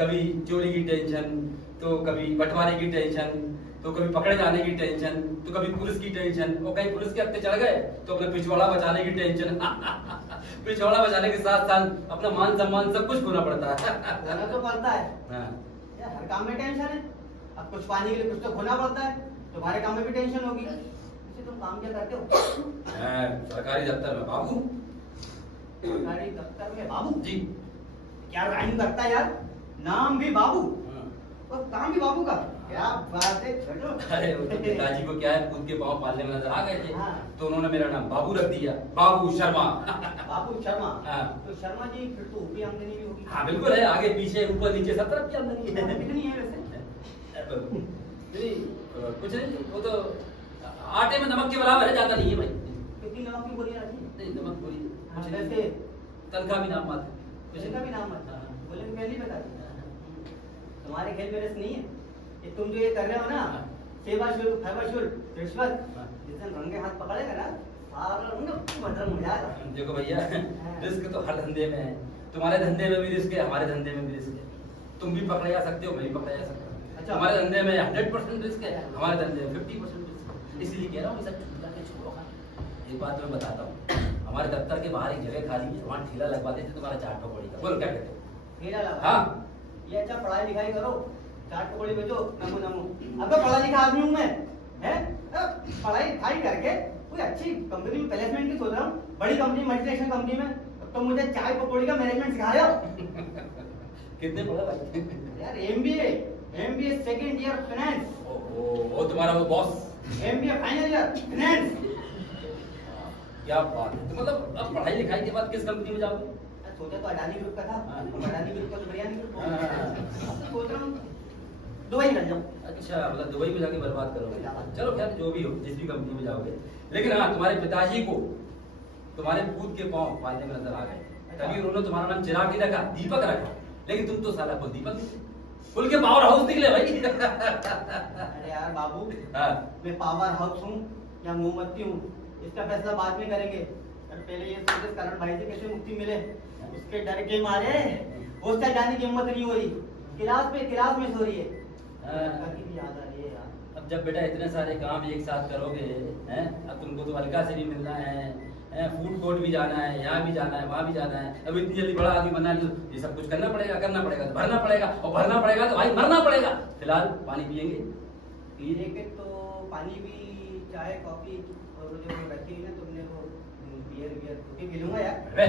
कभी चोरी की टेंशन, तो कभी बंटवारे की टेंशन, तो कभी पकड़े जाने की टेंशन, तो कभी पुलिस की टेंशन, और कहीं पुलिस के हत्थे चढ़ गए तो अपने पिछवाड़ा बचाने की टेंशन। पिछवाड़ा बचाने के साथ साथ अपना मान सम्मान सब कुछ खोना पड़ता है। खोना तो पड़ता है। यार हर काम में टेंशन है। अब कुछ पाने के लिए कुछ तो खोना पड़ता है। तुम्हारे काम में भी टेंशन होगी। तुम काम क्या करते हो? सरकारी दफ्तर में बाबू। सरकारी दफ्तर में बाबू जी। क्या राइम करता है यार, नाम भी बाबू और काम भी बाबू का, क्या बात है। अरे पिताजी को क्या है, खुद के पाँव पालने में नजर आ गए थे, तो उन्होंने मेरा नाम बाबू रख दिया, बाबू शर्मा। बाबू शर्मा। तो शर्मा जी फिर तो ऊपरी आमदनी भी होगी। हाँ बिल्कुल है, आगे पीछे ऊपर नीचे सब तरफ की आमदनी है। कितनी है वैसे? कुछ नहीं, वो तो आटे में नमक के बराबर है, ज्यादा नहीं है भाई। कितनी नमक की बोली रखी? नहीं नमक बोली वैसे तनख्वाह भी नाम मात्र, का भी नाम मत बोले तो पहली बता। तुम्हारे खेल मेरे से नहीं है ये, तुम जो ये कर रहे हो ना, सेवा शुल्क, फैवा शुल्क, रिश्वत, जिस दिन रंगे हाथ पकड़ेगा ना सारा मतलब हो जाएगा। देखो भैया रिस्क तो हर धंधे में है, तुम्हारे धंधे में भी रिस्क है, हमारे धंधे में भी रिस्क है। तुम भी पकड़े जा सकते हो, मैं भी पकड़ा जा सकता हूँ। अच्छा हमारे धंधे में 100% रिस्क है, हमारे धंधे में 50% रिस्क है। इसलिए कह रहा हूँ सब छुट्टा के छोड़ो। एक बात मैं बताता हूँ, हमारे दफ्तर के बाहर एक जगह खाली है, वहाँ ठेला लगवा देते तुम्हारा चाट पकौड़ी का। बोलो क्या कहते हो? ठेला लगा? हाँ ये अच्छा पढ़ाई लिखाई करो, चाट पकौड़ी बेचो, नमो नमो। अब पढ़ा लिखा आदमी हूँ मैं, है पढ़ाई लिखाई करके कोई अच्छी कंपनी में प्लेसमेंट की सोच रहा हूँ, बड़ी कंपनी, मल्टीनेशनल कंपनी में। तो मुझे चाय पकौड़ी का मैनेजमेंट सिखा रहे हो? कितने पढ़ा भाई? यार एमबीए सेकंड ईयर फाइनेंस। ओ तुम्हारा वो boss MBA final year finance. क्या बात है, तो मतलब अब पढ़ाई लिखाई के बाद किस कंपनी में जाओगे? सोचा तो अडानी ग्रुप का था, अडानी ग्रुप का तो बढ़िया नहीं, सोच रहा हूँ दुबई लग जाऊँ। अच्छा मतलब दुबई में जाके बर्बाद करोगे। चलो खैर जो भी हो, जिस भी कंपनी में जाओगे, लेकिन हाँ तुम्हारे पिताजी को तुम्हारे पूत के पाँव पालने में नजर आ गए, तभी उन्होंने तुम्हारा नाम चिराग नहीं रखा, दीपक रखा। लेकिन तुम तो साला खुद दीपक नहीं। खुल के पावर हाउस निकले भाई। अरे यार बाबू, हाँ। मैं पावर हाउस हूँ या मोमबत्ती हूँ, इसका फैसला बाद में करेंगे। और पहले ये सोचे करण भाई से कैसे मुक्ति मिले। उसके डर के मारे हॉस्टल जाने की हिम्मत नहीं हो रही, क्लास में सो रही है। कभी भी याद आ रही है यार। अब जब बेटा इतने सारे काम एक साथ करोगे हैं, अब तुमको तो अलका से भी मिलना है, फूड कोर्ट भी जाना है, यहाँ भी जाना है, वहाँ भी जाना है। अब इतनी जल्दी बड़ा आदमी बनना है तो ये सब कुछ करना पड़ेगा तो भरना पड़ेगा, और भरना पड़ेगा तो भाई मरना पड़ेगा। फिलहाल पानी पियेंगे। एक तो पानी भी, चाय कॉफी, और वो जो रखी है ना तुमने वो बियर भी पी लूंगा यार। अबे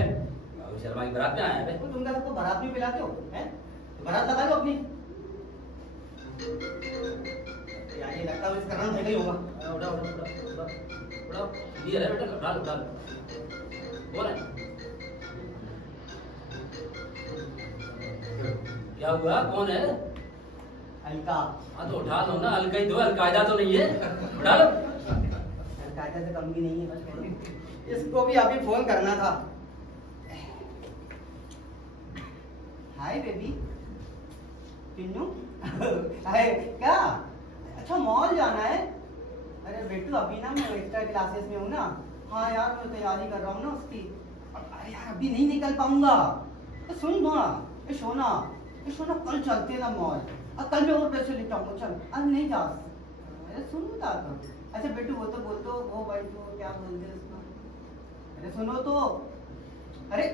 बाबू शर्मा की बारात में आया है। तो तुम क्या सबको बारात में पिलाते हो हैं? तो बारात लगा लो अपनी। यार ये लगता है इसका रंग है ही होगा। उड़ा ये है बेटा, उठा लो बोल। क्या हुआ, कौन है? अलका। हाँ तो उठा लो ना, अलका ही तो, अलकायदा तो नहीं है, उठा लो। अलकायदा से कम भी नहीं है। इसको भी अभी फोन करना था। Hi baby, Pinnu. हाय क्या? अच्छा मॉल जाना है? अरे बेटू अभी ना मैं एक्स्ट्रा क्लासेस में हूँ ना। हाँ यार मैं तैयारी कर रहा हूँ ना उसकी। अरे यार अभी नहीं निकल पाऊंगा। तो सुन ना, ये सोना कल चलते ना मॉल। कल मैं और पैसे लेता हूँ, चल। आज नहीं जा। अरे सुन ना तो। अच्छा बेटू वो तो बोल दो, वो भाई तो क्या बोलते हैं उसको? अरे सुनो तो। अरे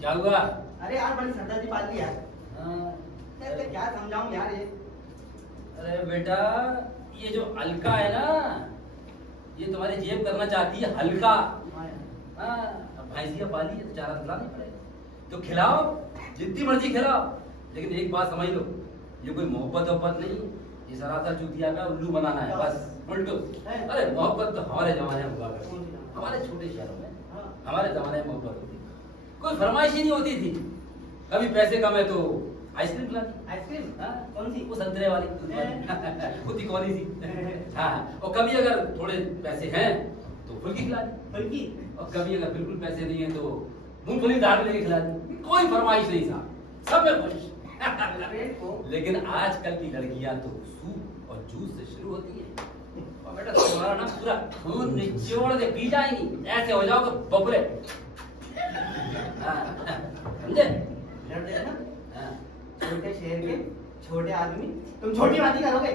क्या हुआ? अरे यार बड़ी सरदर्दी पाल ली यार। क्या समझाऊं यार ये। अरे बेटा ये जो अलका है ना, ये तुम्हारी जेब करना चाहती है हल्का। भैंसिया पाली है तो चारा खिलाना पड़ेगा, तो खिलाओ जितनी मर्जी खिलाओ, लेकिन एक बात समझ लो, ये कोई मोहब्बत नहीं, ये सरासर चूतिया का उल्लू बनाना है बस, उल्टू। अरे मोहब्बत तो हमारे जमाने में हुआ करती, हमारे छोटे शहरों में हमारे जमाने में मोहब्बत होती, कोई फरमाइश ही नहीं होती थी। कभी पैसे कम है तो आइसक्रीम खिलाती। आइसक्रीम? कौन सी? वो संतरे वाली वो तिकोनी सी। हाँ, और कभी अगर थोड़े पैसे हैं तो फुल्की खिला दी, फुल्की। और कभी अगर बिल्कुल पैसे नहीं है तो मूंगफली दाल लेके खिला दी। कोई फरमाइश नहीं था, सब में खुश। लेकिन आजकल की लड़कियां तो सूप और जूस से शुरू होती है, और बेटा तुम्हारा ना पूरा खून निचोड़ के पी जाएंगी, ऐसे हो जाओगे बबरे। समझे? छोटे शहर के छोटे आदमी, तुम छोटी बात ही करोगे।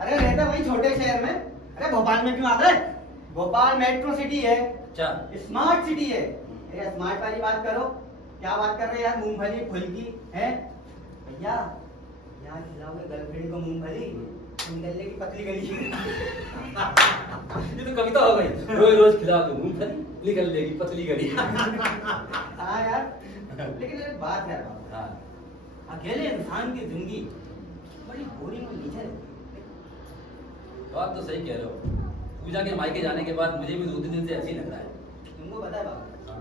अरे रहता वही छोटे शहर में। अरे भोपाल में क्यों आ गए? भोपाल मेट्रो सिटी है, अच्छा स्मार्ट सिटी है। अरे स्मार्ट वाली बात करो। क्या बात कर रहे हैं यार? मूंगफली फुल्की है भैया, यहाँ खिलाओगे गर्लफ्रेंड को मूंगफली, निकलने की पतली गली। ये तो कविता हो गई, रोज रोज खिला दो मूंगफली, निकलने की पतली गली। हाँ यार, लेकिन एक बात है यार, अकेले इंसान की जिंदगी बड़ी बोरिंग और नीचे है। बात तो सही कह रहे हो। पूजा के मायके जाने के बाद मुझे भी 2-3 दिन से ऐसे ही लग रहा है। तुमको पता है बाबा,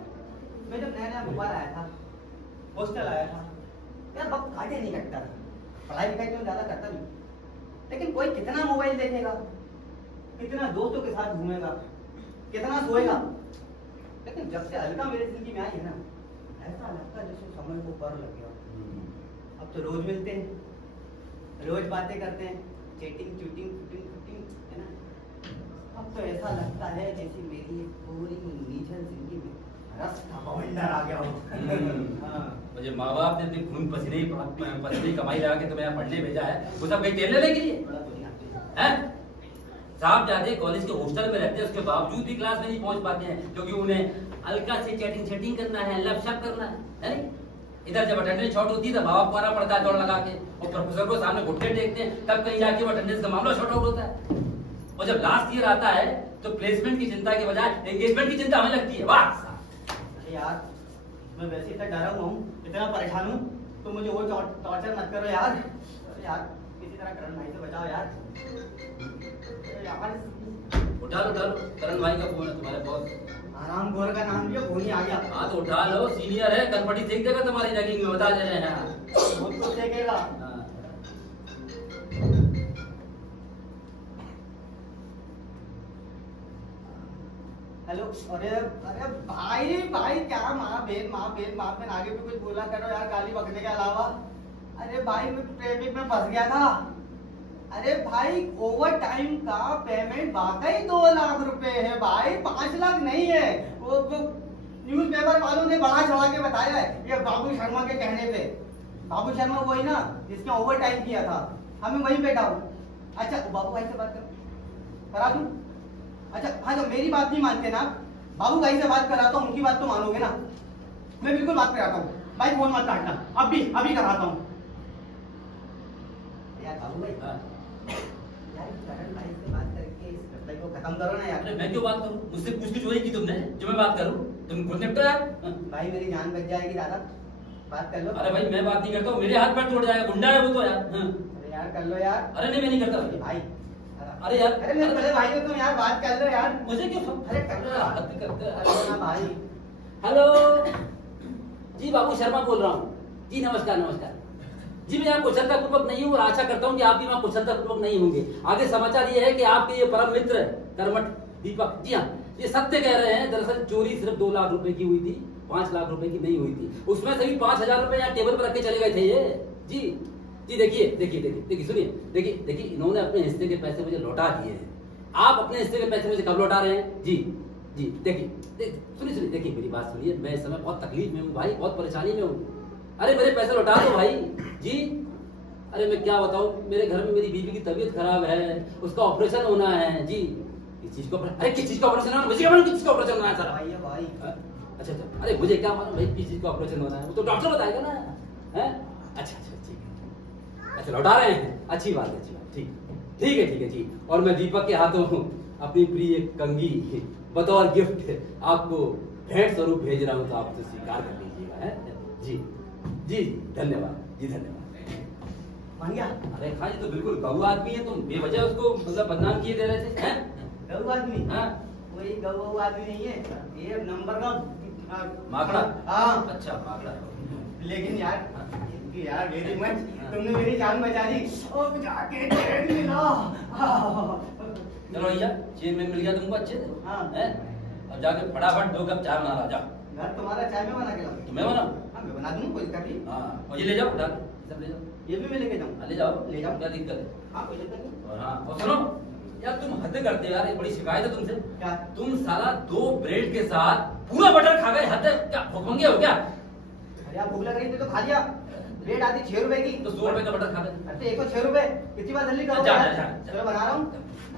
मैं जब नया भोपाल आया था, हॉस्टल आया था यार, वक्त काटे नहीं कटता था। पढ़ाई लिखाई तो ज्यादा करता नहीं, लेकिन कोई कितना मोबाइल देखेगा, कितना दोस्तों के साथ घूमेगा, कितना सोएगा। लेकिन जब से अलका मेरी जिंदगी में आई है ना, ऐसा लगता है जैसे समय को पर लग गया। अब तो रोज मिलते हैं, रोज बातें करते हैं, चैटिंग चूटिंग फुटिंग है ना। अब तो ऐसा लगता है जैसे मेरी पूरी नीचे जिंदगी में रस का बवंडर आ गया हो। मुझे माँ बाप ने अपनी खून पसीने कमाई लगा के तुम्हें यहाँ पढ़ने भेजा है, वो सब कहीं तेल लेने के लिए हैं? साहब जाते कॉलेज के हॉस्टल में रहते हैं, उसके बावजूद भी क्लास में नहीं पहुंच पाते हैं, क्योंकि उन्हें अलका से चैटिंग करना है, लव करना है नहीं? इधर जब अटेंडेंस शॉर्ट होती है तो माँ बाप को आना पड़ता है दौड़ लगा के, और प्रोफेसर को सामने घुटने टेकते हैं, तब कहीं जाके वो अटेंडेंस का मामला शॉर्ट आउट होता है। और जब लास्ट ईयर आता है तो प्लेसमेंट की चिंता के बजाय एंगेजमेंट की चिंता हमें लगती है। वाह यार, मैं वैसे इतना डरा हुआ हूँ, इतना परेशान हूँ, तो मुझे वो टॉर्चर मत करो यार। यार किसी तरह करण भाई से बचाओ यार। उठा लो, करण भाई का फोन है तुम्हारे पास। आराम गोर का नाम लिया, फोन ही आ गया। हाँ तो उठा लो, सीनियर है, कनपटी देख देगा तुम्हारी रैगिंग में, बता दे रहे हैं। वो तो देखेगा। हेलो। अरे अरे भाई भाई क्या माँ बहन आगे भी कुछ बोला करो यार, गाली बकने के अलावा। अरे भाई मैं ट्रैफिक में फंस गया था। अरे भाई ओवर टाइम का पेमेंट वाकई 2 लाख रुपए है भाई, 5 लाख नहीं है। वो न्यूज़पेपर वालों ने बढ़ा चढ़ा के बताया है, ये बाबू शर्मा के कहने पे। बाबू शर्मा वही ना जिसने ओवर टाइम किया था, हमें वहीं बैठा हूँ। अच्छा बाबू भाई से बात करा दूं? अच्छा हाँ, तो मेरी बात नहीं मानते ना, बाबू भाई से बात कराता हूँ, उनकी बात तो मानोगे ना? मैं बिल्कुल बात कराता हूँ भाई, फोन मत काटना, अभी कराता हूँ। यार बाबू भाई, यार करण भाई से बात करके इस घटना को खत्म करो ना यार। अरे मैं क्यों बात करूं? मुझसे पूछ के चोरी की तुमने जो मैं बात करूं? तुम खुद निपटो यार। भाई मेरी जान बच जाएगी दादा, बात कर लो। अरे भाई मैं बात नहीं करता हूँ, मेरे हाथ पैर तोड़ जाएगा, गुंडा है वो तो यार। अरे यार कर लो यार। अरे नहीं मैं नहीं करता भाई। अरे यार, अरे मेरे बड़े भाई हो तुम यार, बात कर लो यार। मुझे क्यों? अरे कर लो यार, बात करते अरे ना भाई। हेलो जी, बाबू शर्मा बोल रहा हूँ जी। नमस्कार नमस्कार जी। मैं यहाँ कुशलता पूर्वक नहीं हूँ और आशा करता हूँ कि आप भी वहाँ कुशलता पूर्वक नहीं होंगे। आगे समाचार ये है कि आपके ये परम मित्र कर्मठ दीपक, जी हाँ, ये सत्य कह रहे हैं। दरअसल चोरी सिर्फ 2 लाख रुपए की हुई थी, 5 लाख रुपए की नहीं हुई थी। उसमें से भी 5,000 रुपए यहाँ टेबल पर रख के चले गए थे ये। जी जी देखिए सुनिए, देखिए इन्होंने अपने हिस्से के पैसे मुझे लौटा दिए हैं। आप अपने हिस्से के पैसे मुझे कब लौटा रहे हैं? जी देखिए सुनिए, देखिए मेरी बात सुनिए। मैं इस समय बहुत तकलीफ में हूँ भाई, बहुत परेशानी में हूँ। अरे मेरे पैसे लौटा दो भाई जी। अरे मैं क्या बताऊँ, मेरे घर में मेरी बीवी की तबीयत खराब है, उसका ऑपरेशन होना है जी। किस चीज का? अरे किस चीज का ऑपरेशन होना? मुझे क्या मालूम किस चीज का ऑपरेशन होना है सर? भाई अच्छा, अरे मुझे क्या मालूम भाई किस चीज का ऑपरेशन होना है? वो तो डॉक्टर बताएगा ना। है अच्छा ठीक है। अच्छा लौटा रहे हैं, अच्छी बात है, ठीक है जी। और मैं दीपक के हाथों अपनी प्रिय कंगी बतौर गिफ्ट आपको भेंट स्वरूप भेज रहा हूँ, तो आप तो स्वीकार कर लीजिएगा। है जी धन्यवाद जी, धन्यवाद। मान गया? अरे हाँ, ये तो बिल्कुल गऊ आदमी है, तुम बेवजह उसको मतलब बदनाम किए दे रहे थे। गऊ आदमी? हाँ कोई गऊ आदमी नहीं है, ये नंबर का माकड़ा। हाँ अच्छा माकड़ा। लेकिन यार वेरी मच, तुमने मेरी जान बचा दी। ओ जाके चैन मिला। चलो भैया, चेन में मिल गया तुमको अच्छे से। हाँ। अब जाके फटाफट 2 कप चाय बना ला जाओ। घर तुम्हारा चाय में बना के लाऊं? तुम्हें बनाओ? हाँ मैं बना दूंगा, कोई दिक्कत नहीं। हाँ, और ये ले जाओ, डाल सब ले जाओ। ये भी मैं लेके जाऊँ? ले जाओ, क्या दिक्कत है? हाँ कोई दिक्कत नहीं। और हाँ, और सुनो यार, तुम हद करते हो यार, ये बड़ी शिकायत है तुमसे। क्या? तुम साला 2 ब्रेड के साथ पूरा बटर खा गए, हद है क्या? भूखमंगे हो क्या? अरे आप भूख लग रही थी तो खा लिया। ब्रेड आती 6 रुपए की, तो 100 रुपए का बटर खा गए। अरे 1 को 6 रुपए, कितनी बार जल्दी करो जा, यार। जा, चलो बना रहा हूँ,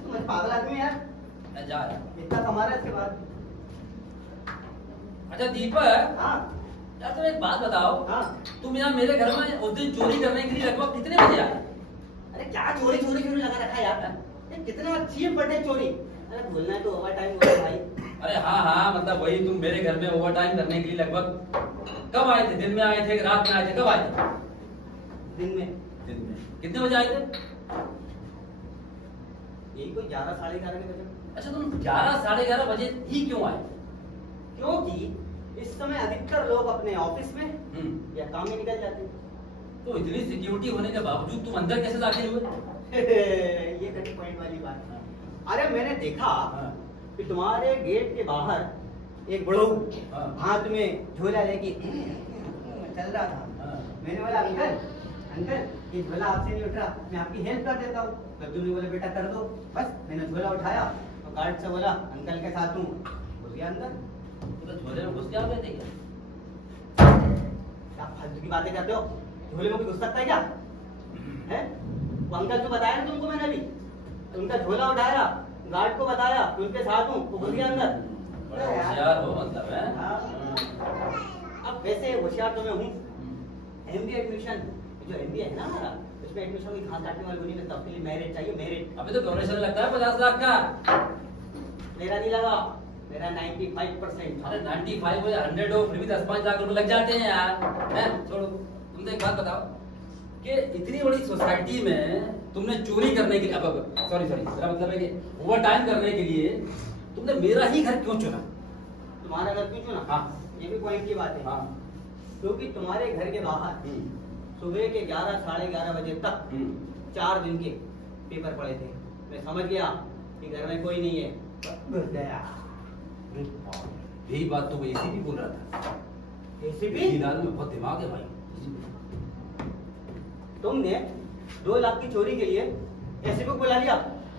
तुम पागल आदमी है यार। जा। इतना कमा रहा है इसके बाद। अच्छा दीपक, हाँ यार तुम एक बात बताओ। हाँ। तुम यहाँ मेरे घर में उस दिन चोरी करने के लिए लगभग कितने बजे आए? अरे क्या चोरी क्यों लगा रखा है यार? ये कितना अच्छी है बर्थडे चोरी। अरे बोलना है तो ओवर टाइम हो गया भाई। अरे हाँ, मतलब वही तुम मेरे घर में ओवर टाइम करने के लिए लगभग कब आए थे? दिन में आए थे, रात में आए थे, कब आए थे? दिन में। कितने बजे आए थे? यही कोई 11 साढ़े 11 बजे। अच्छा तुम 11 साढ़े 11 बजे ही क्यों आए? क्योंकि इस समय अधिकतर लोग अपने ऑफिस में या काम में निकल जाते हैं। तो इतनी सिक्योरिटी होने के बावजूद तुम अंदर कैसे दाखिल हुए? ये कटी पॉइंट वाली बात है। अरे मैंने देखा कि तुम्हारे गेट के बाहर एक बड़ों हाथ में झोला लेके चल रहा था। मैंने बोला अंकल ये झोला आपसे नहीं उठ रहा, मैं आपकी हेल्प कर देता हूँ। बब्बू ने बोला बेटा कर दो। बस मैंने झोला उठाया और गार्ड से बोला अंकल के साथ हूँ, घुस गया अंदर। तो झोले में घुस गया गए थे क्या? क्या फालतू की बातें करते हो? झोले में कोई घुस सकता है क्या? है वो अंकल तो बताया ना तुमको मैंने अभी, उनका झोला उठाया, गार्ड को बताया कि उनके साथ हूँ, वो घुस गया अंदर। बड़ा होशियार हो मतलब है। अब वैसे होशियार तो मैं हूँ। एमबीए एडमिशन, जो एमबीए है ना हमारा, उसमें एडमिशन की घास काटने वाली नहीं लगता, उसके लिए मेरिट चाहिए, मेरिट। अभी तो डोनेशन लगता है 50 लाख का। मेरा नहीं लगा, मेरा 95%। अरे 95 हो या 100 हो, फिर भी 10-5 लाख रुपए लग जाते हैं यार। हैं छोड़ो, तुमसे एक बात बताओ कि इतनी बड़ी सोसाइटी में तुमने चोरी करने के लिए, अब सॉरी मेरा मतलब है कि ओवर टाइम करने के लिए तुमने मेरा ही घर क्यों चुना? तुम्हारा घर क्यों चुना? हाँ ये भी पॉइंट की बात है। हाँ। क्योंकि तुम्हारे घर के बाहर सुबह के 11 साढ़े 11 बजे तक 4 दिन के पेपर पड़े थे। मैं समझ गया कि घर में कोई नहीं है, घुस गया। यही बात तो वो एसीपी बोल रहा था। एसीपी लाल में बहुत दिमाग है भाई। तुमने 2 लाख की चोरी के लिए एसीपी को बुला लिया?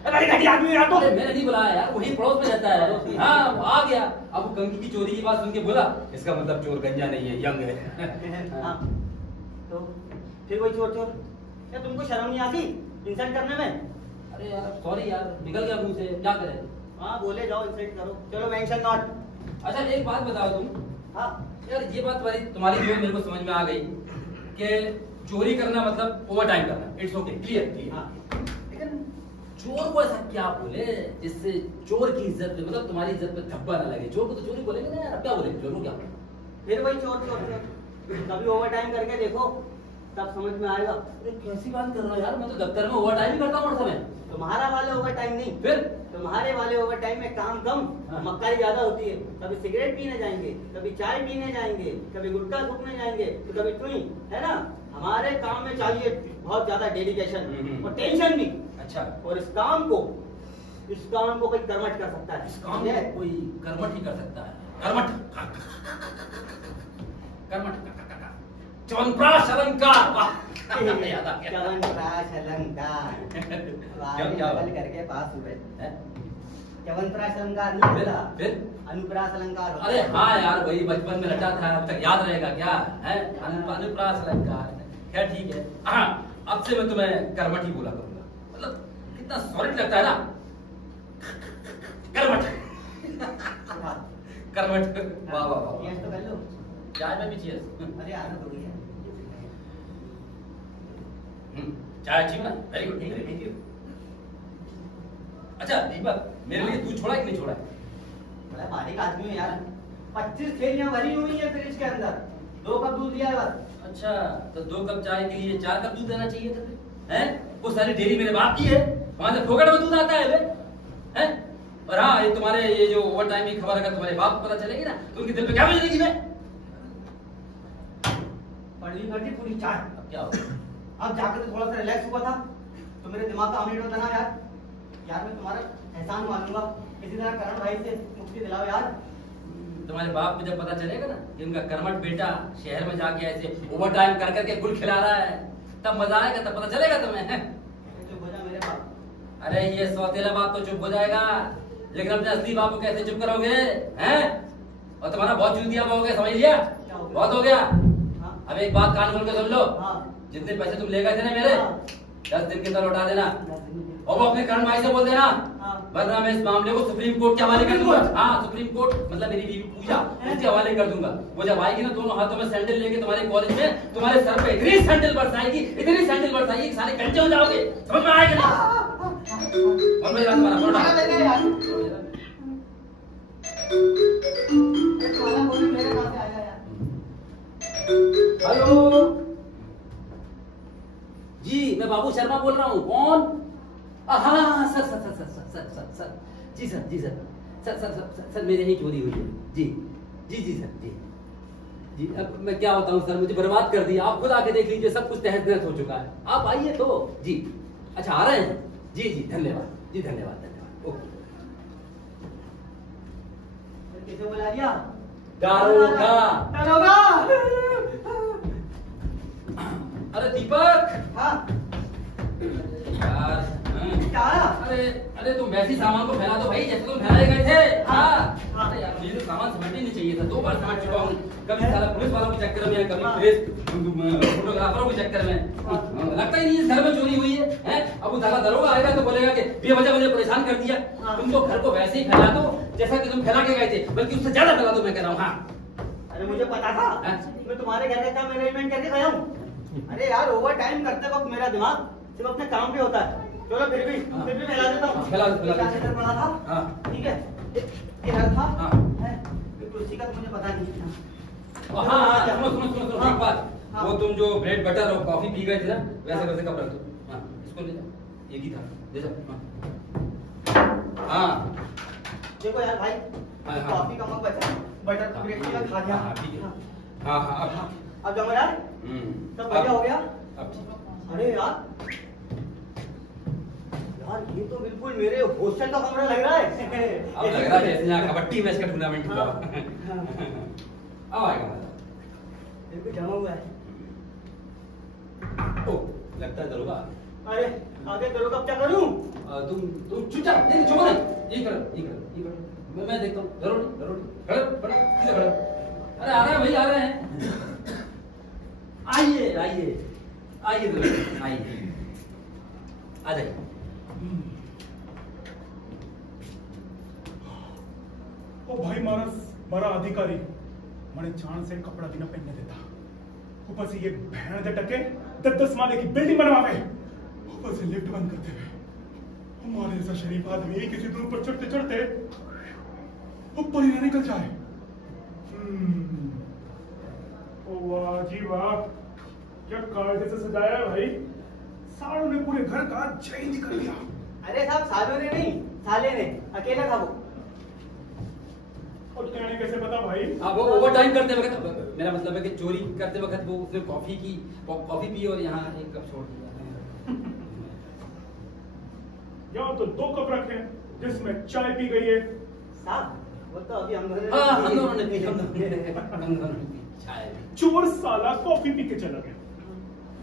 अरे घटिया आदमी यार, तो मैंने नहीं बुलाया यार, वही पड़ोस में रहता है। हाँ वो आ गया, अब वो कंकी की चोरी की बात सुन के बोला, इसका मतलब चोर गंजा नहीं है, यंग है। हाँ, तो फिर वही चोर चोर, क्या तुमको शर्म नहीं आती इंसल्ट करने में? अरे यार सॉरी यार, निकल गया मुंह से, क्या करें। हाँ बोले जाओ, इंसल्ट करो, चलो मेंशन नॉट। अच्छा एक बात बताओ तुम, हाँ यार ये बात तुम्हारी जो मेरे को समझ में आ गई कि चोरी करना मतलब ओवर टाइम करना, इट्स ओके, क्लियर। हाँ, लेकिन चोर को ऐसा क्या बोले जिससे चोर की इज्जत पे, मतलब तुम्हारी इज्जत पे धब्बा ना लगे। चोर को तो चोरी बोलेंगे ना यार, अब क्या बोलेंगे चोर को, क्या फिर वही चोर चोर चोर। कभी ओवर टाइम करके देखो, तब समझ में आएगा। अरे कैसी बात कर रहा हो यार, मैं तो दफ्तर में ओवर टाइम ही करता हूँ हर समय। तुम्हारा वाले ओवर टाइम नहीं, फिर तुम्हारे वाले ओवर टाइम में काम कम, हाँ। मक्कारी ज्यादा होती है। कभी सिगरेट पीने जाएंगे, कभी चाय पीने जाएंगे, कभी गुटखा फूकने जाएंगे, तो कभी चुई, है ना। हमारे काम में चाहिए बहुत ज्यादा डेडिकेशन और टेंशन भी। अच्छा, और इस काम को कोई कर्मठ कर सकता है। इस काम को कोई कर्मठ ही कर सकता है। कर्मठ कर्मठ च्यवनप्राश अलंकार, वाह याद आ गया। च्यवनप्राश अलंकार क्या बदल करके पास हुए हैं। च्यवनप्राश अलंकार नहीं होता, फिर अनुप्रास अलंकार होता। अरे हाँ यार, वही बचपन में रटा था, अब तक याद रहेगा क्या है। अनुप्रास अलंकार, खैर ठीक है। हाँ, अब से मैं तुम्हें कर्मठ ही बोला करूंगा, मतलब कितना सॉलिड लगता है ना, कर्मठ कर्मठ। वाह वाह वाह, ये तो कर लो। चाय में भी चीयर्स। अरे यार थोड़ी है। चाय अच्छी बना, वेरी गुड, थैंक यू। अच्छा दीपक, मेरे लिए दूध छोड़ा कि नहीं छोड़ा? बड़ा बारीक आदमी है यार। 25 थैलियां भरी हुई है फ्रिज के अंदर, 2 कप दूध लिया है बस। अच्छा, तो 2 कप चाय के लिए 4 कप दूध देना चाहिए था फिर, हैं? वो सारी डेयरी मेरे बाप की है, वहां से फोकट में दूध आता है बे, हैं? और हाँ, ये तुम्हारे ये जो ओवर टाइम की खबर अगर तुम्हारे बाप को पता चलेगी ना, तो उनके दिल पे क्या बजेगी बे? पड़वी भर दी पूरी चाय। अब क्या होगा? अब जाकर तो थोड़ा सा रिलैक्स हुआ था, तो मेरे दिमाग का ऑमलेट होता ना यार। यार मैं तुम्हारा एहसान मानूंगा, किसी तरह करण भाई से मुक्ति दिलाओ यार। तुम्हारे बाप को जब पता चलेगा ना कि उनका कर्मठ बेटा शहर में जाके ऐसे ओवर टाइम कर करके गुल खिला रहा है, तब मजा आएगा, तब पता चलेगा तुम्हें। चुप हो जा मेरे बाप। अरे ये सौतेला बाप तो चुप हो जाएगा, लेकिन अपने असली बाप को कैसे चुप करोगे, हैं? और तुम्हारा बहुत चूतिया हो गया, समझ लिया? बहुत हो गया। हाँ। अब एक बात कान खोल के सुन लो, हाँ। जितने पैसे तुम ले गए थे ना मेरे, हाँ। 10 दिन के अंदर लौटा देना, और वो अपने करण भाई से बोल देना, हाँ। वरना मैं इस मामले को सुप्रीम कोर्ट के हवाले कर दूंगा। हाँ, सुप्रीम कोर्ट मतलब मेरी बीवी पूजा, उसके हवाले कर दूंगा। वो जब आएगी ना, दोनों हाथों में सैंडल लेके तुम्हारे कॉलेज में, तुम्हारे सर पे इतनी सैंडल बरसाएगी, इतनी सैंडल बरसाएगी कि सारे कंचे हो जाओगे। समझ में आएगा ना? और मेरा तुम्हारा फोन तुम्हारा फोन मेरे पास आया यार। हेलो जी, मैं बाबू शर्मा बोल रहा हूँ। कौन? हाँ sir sir sir sir sir sir sir जी सर, जी sir, sir sir sir sir मेरे ही चोरी हुई है जी जी जी सर, जी जी। अब मैं क्या बताऊँ सर, मुझे बर्बाद कर दिया। आप खुद आके देख लीजिए, सब कुछ तहस नहस हो चुका है। आप आइए तो जी। अच्छा आ रहे हैं जी जी, धन्यवाद जी, धन्यवाद धन्यवाद, ओके। किसे बुला लिया? दारोगा। दारोगा। अरे दीपक। हाँ यार, क्या? अरे अरे तुम वैसी सामान को फैला दो भाई जैसे तुम फैलाए गए थे। हाँ। अरे यार, मुझे तो सामान समझना ही नहीं चाहिए था। 2 बार समझ चुका हूँ, कभी साला पुलिस वालों के चक्कर में, कभी प्रेस फोटोग्राफरों के चक्कर में। लगता ही नहीं है घर में चोरी हुई है, हैं? अब वो दरोगा आएगा तो बोलेगा कि बेवजह मुझे परेशान कर दिया। तुम तो घर को वैसे ही फैला दो जैसा कि तुम फैला के गए थे, बल्कि उससे ज्यादा फैला दो, मैं कह रहा हूँ। हाँ, अरे मुझे पता था, मैं तुम्हारे घर का काम अरेंजमेंट करके गया हूँ। अरे यार, ओवर टाइम करते वक्त मेरा दिमाग सिर्फ अपने काम पे होता है। चलो फिर भी फैला देता हूँ। फैला पड़ा था, ठीक है, इधर था, बिल्कुल उसी का तो मुझे पता नहीं था। हाँ, सुनो सुनो सुनो सुनो, एक बात, वो तुम जो ब्रेड बटर और कॉफी पी गए थे ना, वैसे वैसे कप रख दो। हाँ, इसको ले जाओ, एक ही था, ले जाओ। हाँ देखो यार भाई, हाँ। कॉफी का मग बचा, बटर ब्रेड का खा गया। हाँ ठीक है। हाँ, अब जमा यार, सब बढ़िया हो गया। अब ठीक है। अरे यार यार ये तो बिल्कुल मेरे हॉस्टल का कमरा लग रहा है। अब लग रहा है जैसे यहाँ कबड्डी मैच का टूर्नामेंट हुआ। अब आएगा बिल्कुल जमा हुआ है। ओ लगता है दरोगा। अरे आगे दरोगा अब क्या करूं? तुम चुपचाप नहीं चुप नहीं, ये करो मैं देखता हूँ। जरूर खड़े खड़े सीधे खड़े। अरे आ रहे हैं भाई, आ रहे हैं। आइए आइए आइए दरोगा आइए, आ जाइए। ओ भाई मारा अधिकारी मने जान से कपड़ा भी ना पहनने देता, ऊपर से ये भैंस दे टके 10 माले की बिल्डिंग बनवावे, ऊपर से लिफ्ट बंद करते हुए हमारे जैसा शरीफ आदमी किसी दूर पर चढ़ते चढ़ते ऊपर ही ना निकल जाए। ओ वाह जी वाह, क्या कायदे से सजाया है भाई। सालों ने पूरे घर का चेंज कर दिया। अरे साहब सालों ने नहीं, साले ने, अकेला था वो। और कहने कैसे पता भाई? हाँ वो ओवर टाइम करते वक्त, मेरा मतलब है कि चोरी करते वक्त वो उसने कॉफी पी और यहाँ एक कप छोड़ दिया। यहाँ तो 2 कप रखे जिसमें चाय पी गई है। साहब वो तो अभी हम दोनों ने पी चाय। चोर साला कॉफी पी के चला गया,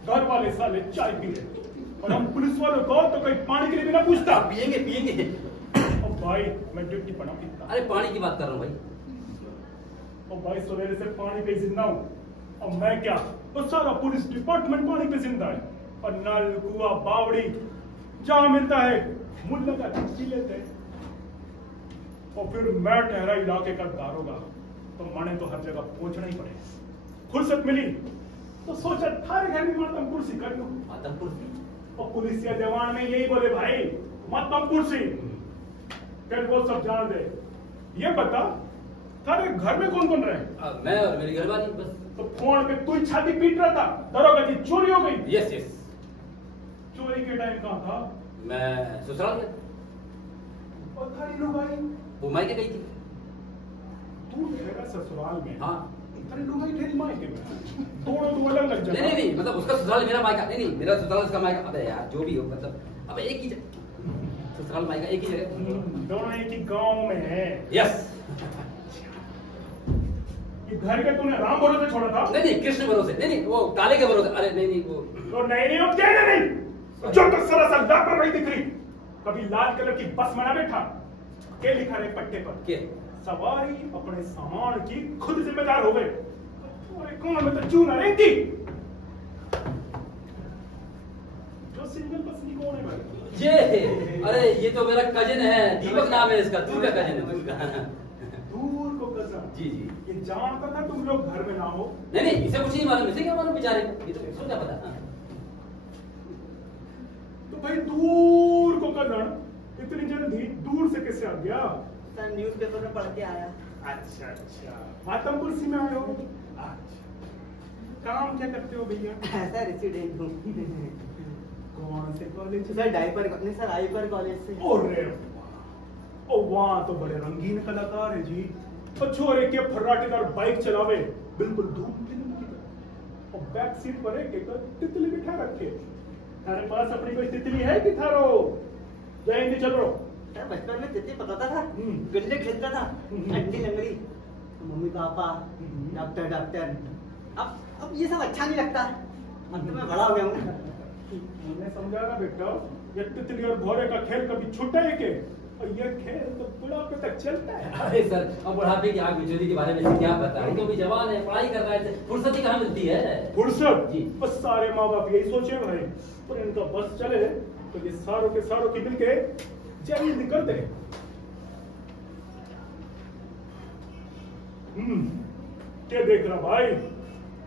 घर वाले साले चाय पी रहे, और हम पुलिस वालों को तो कहीं पानी के लिए भी ना पूछता। पियेंगे। और भाई मैं ड्यूटी पर ना पीता। अरे पानी की बात कर रहा हूँ भाई। और भाई सवेरे से पानी पे जिंदा हूँ, और मैं क्या, तो सारा पुलिस डिपार्टमेंट पानी पे जिंदा है। और नल कुआ बावड़ी जहाँ मिलता है मुल्ला का पी लेते हैं। और फिर मैं ठहरा इलाके का दारोगा, तो माने तो हर जगह पहुंचना ही पड़े। फुर्सत मिली तो सोचा थारे घर में मातम कुर्सी कर लूं। मातम कुर्सी? और पुलिस या जवान में यही बोले भाई, मातम कुर्सी। फिर वो सब जान दे। ये बता थारे घर में कौन कौन रहे? मैं और मेरी घरवाली बस। तो फोन पे तू छाती पीट रहा था, दरोगा की चोरी हो गई। यस। चोरी के टाइम कहाँ था? मैं ससुराल गया। और थारी लुगाई? वो मायके गई थी। तू ठहरा ससुराल में? हाँ। थारी लुगाई ठहरी मायके में? दोनों तो अलग अलग जगह। नहीं मतलब उसका ससुराल मेरा मायका नहीं, मेरा ससुराल उसका मायका। अबे यार जो भी हो, मतलब अबे एक ही ससुराल मायका एक ही जगह। दोनों एक ही गांव में है। यस। ये घर के तूने राम भरोसे छोड़ा था? नहीं कृष्ण भरोसे। नहीं वो काले के भरोसे। अरे नहीं वो तो नहीं वो क्या नहीं, जो तो सरासर लापरवाही दिख रही। कभी लाल कलर की बस में ना बैठा, क्या लिखा है पट्टे पर? क्या? सवारी अपने सामान की खुद जिम्मेदार हो गए। कौन में तो चूना रहती। जो सिंगल बस नहीं कौन है भाई? ये अरे ये तो मेरा कजिन है, दीपक नाम है इसका। दूर का कजिन है, दूर का। दूर को कजन? जी। ये जानता था तुम लोग घर में ना हो? नहीं इसे कुछ नहीं मालूम। इसे क्या मालूम बेचारे को, ये तो इसको क्या पता। तो भाई दूर को कजन इतनी जल्दी दूर से कैसे आ गया? सर न्यूज़पेपर में पढ़ के आया। अच्छा मातम कुर्सी में आए हो? अच्छा, काम क्या करते हो भैया? ऐसा रेसिडेंट हूँ। कौन से कॉलेज? सर डायपर नहीं सर आईपर कॉलेज से। अरे ओ वहाँ तो बड़े रंगीन कलाकार है जी। और छोरे के फर्राटेदार बाइक चलावे बिल्कुल धूम फिल्म की तरह। और बैक सीट पर एक तितली बिठा रखे। थारे पास अपनी कोई तितली है कि थारो जाएंगे चलो? सर बचपन में तितली पकाता था, गन्ने खेलता था, अंडी लंगड़ी, मम्मी पापा, डॉक्टर। अब ये सब अच्छा नहीं लगता। अब तो मैं बड़ा हो गया हूँ। मैंने समझा ना बेटा, ये तितली और भौरे का खेल कभी छूटा है के? और ये खेल तो बुढ़ापे तक चलता है। अरे सर अब बुढ़ापे की आग बिजली के बारे में क्या पता है? तो भी जवान है, पढ़ाई कर रहा है, फुर्सत ही कहाँ मिलती है? फुर्सत जी। बस सारे माँ बाप यही सोचे भाई, पर इनका बस चले तो ये सारों के सारों की मिलके जल्दी कर दे। क्या देख रहा भाई?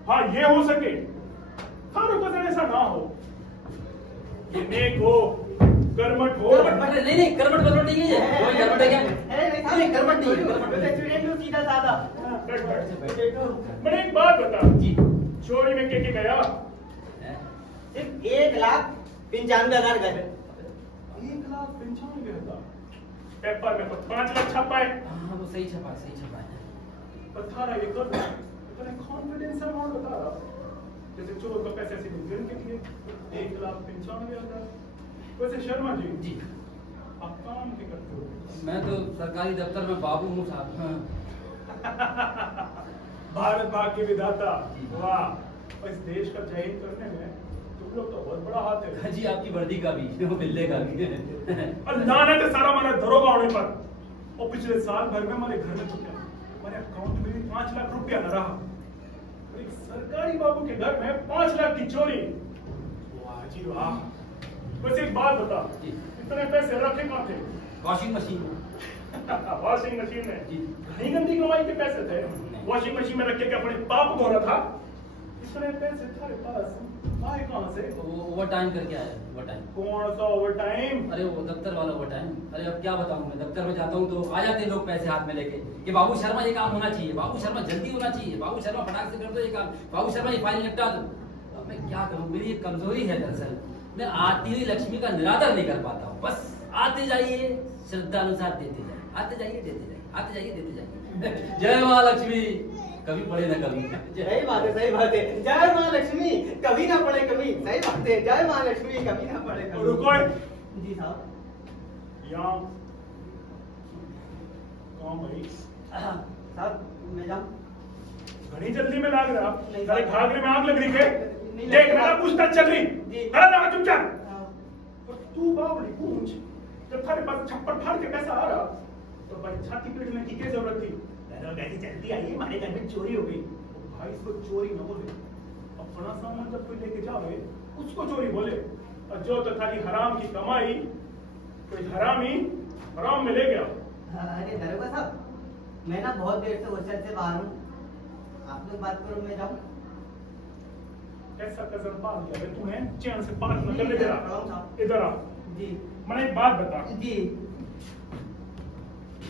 हाँ ये हो सके, थारों का ऐसा ना हो, ये नेक हो, कर्मठ हो। नहीं कर्मठ बर्मठ नहीं है। कोई कर्मठ है क्या? नहीं कर्मठ नहीं है। रेसिडेंट हूँ सीधा साधा। मैंने एक बात बता जी। चोरी में क्या गया? सिर्फ 1,95,000 गए। 1,95,000 पेपर में तो 5 लाख छपा है। हाँ वो सही छपा है। थारा ये तो इतने कॉन्फिडेंस अमाउंट बता रहा, जैसे चोर को पैसे से गिन के लिए 1,95,000। वैसे शर्मा जी जी आप काम क्या करते हो? मैं तो सरकारी दफ्तर में बाबू हूँ साहब। भारत भाग्य के विधाता, जी। वाह। और इस देश का जय हिंद करने में तुम लोग तो बहुत बड़ा हाथ है। जी आपकी वर्दी का भी, वो बिल्ले का भी। और लानत है सारा हमारा दरोगा होने पर। और पिछले साल भर में हमारे घर में तो क्या, हमारे अकाउंट में भी 5 लाख रुपया न रहा। एक सरकारी बाबू के घर में 5 लाख की चोरी, वाह जी वाह। वैसे एक बात बता, जी। इतने पैसे रखे कहाँ थे? वॉशिंग मशीन वॉशिंग मशीन में। जी। घनी गंदी कमाई के पैसे थे, वॉशिंग मशीन में रख के क्या अपने पाप धो रहा था? इतने पैसे तुम्हारे पास आए कहाँ से? वो ओवर टाइम करके आया, ओवर टाइम। कौन सा ओवर टाइम? अरे वो दफ्तर वाला ओवर टाइम। अरे अब क्या बताऊं, मैं दफ्तर में जाता हूँ तो आ जाते हैं लोग पैसे हाथ में लेके कि बाबू शर्मा ये काम होना चाहिए, बाबू शर्मा जल्दी होना चाहिए, बाबू शर्मा फटाक से कर दो ये काम, बाबू शर्मा ये फाइल निपटा दो। अब मैं क्या करूँ, मेरी एक कमजोरी है दरअसल, मैं आती हुई लक्ष्मी का निरादर नहीं कर पाता हूँ। बस आते जाइए, श्रद्धा अनुसार देते जाइए, आते जाइए देते जाइए, आते जाइए देते जाइए। जय माँ लक्ष्मी, कभी पड़े ना कभी। सही बात है, सही बात है। जय माँ लक्ष्मी, कभी ना पड़े कभी। सही बात है, जय माँ लक्ष्मी, कभी ना पड़े कभी। रुको जी साहब। यहाँ कौन भाई? साहब मैं जाऊँ? घनी जल्दी में लाग रहा, नहीं। सारे घाघरे में आग लग रही है। नहीं देख लग रहा। मेरा पूछताछ चल रही, जी। खड़ा रहा चुपचाप। हाँ। और तू बावली पूछ, जब थारे पास छप्पर फाड़ के पैसा आ रहा तो भाई छाती पीटने की क्या जरूरत थी? गाड़ी जल्दी आइए, हमारे घर में चोरी हो गई। तो भाई इसको चोरी न बोले, अपना सामान जब कोई लेके जावे उसको चोरी बोले। और जो तो थारी हराम की कमाई कोई हरामी हराम में ले गया। अरे दरोगा साहब, मैं ना बहुत देर से हॉस्टल से बाहर हूँ, आप लोग बात करो, मैं जाऊँ? कैसा कसम पाल गया बे तूने, चैन से बात न करने दे रहा। जी। इधर आ, जी मैंने एक बात बता। जी।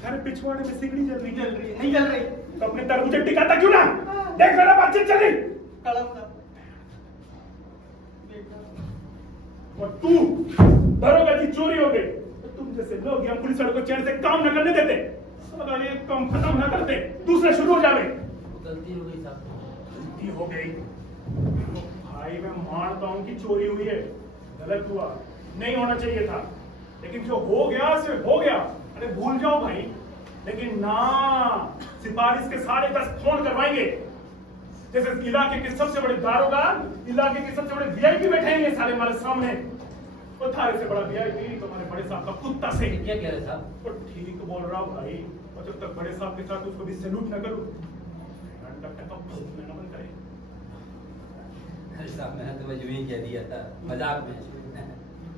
अरे पिछवाड़े में सिगड़ी जल रही चल रही नहीं चल रही तो अपने तरबूज टिकाता क्यों ना? देख मेरा बातचीत चल रही। कड़म का और तू दरोगा की चोरी हो गई तो तुम जैसे लोग यहाँ पुलिस वालों को चैन से काम न करने देते, अगर ये काम खत्म न करते दूसरे शुरू हो जावे। गलती हो गई साहब। गलती हो गई तो भाई मैं मानता हूँ कि चोरी हुई है, गलत हुआ, नहीं होना चाहिए था, लेकिन जो हो गया सिर्फ हो गया। अरे भूल जाओ भाई, लेकिन ना सिफारिश के 10.5 फोन करवाएंगे। जैसे इलाके के सबसे बड़े दारोगा, इलाके के सबसे बड़े वीआईपी बैठेंगे सारे हमारे सामने। और थारे से बड़ा वीआईपी तुम्हारे बड़े साहब का कुत्ता से। क्या कह रहे साहब? तो ठीक बोल रहा हूँ भाई, और जब तक बड़े साहब के साथ उसको भी सैल्यूट न करूं तब तक न बंद करे। अरे साहब मैंने तो यूं ही कह दिया था, मजाक में।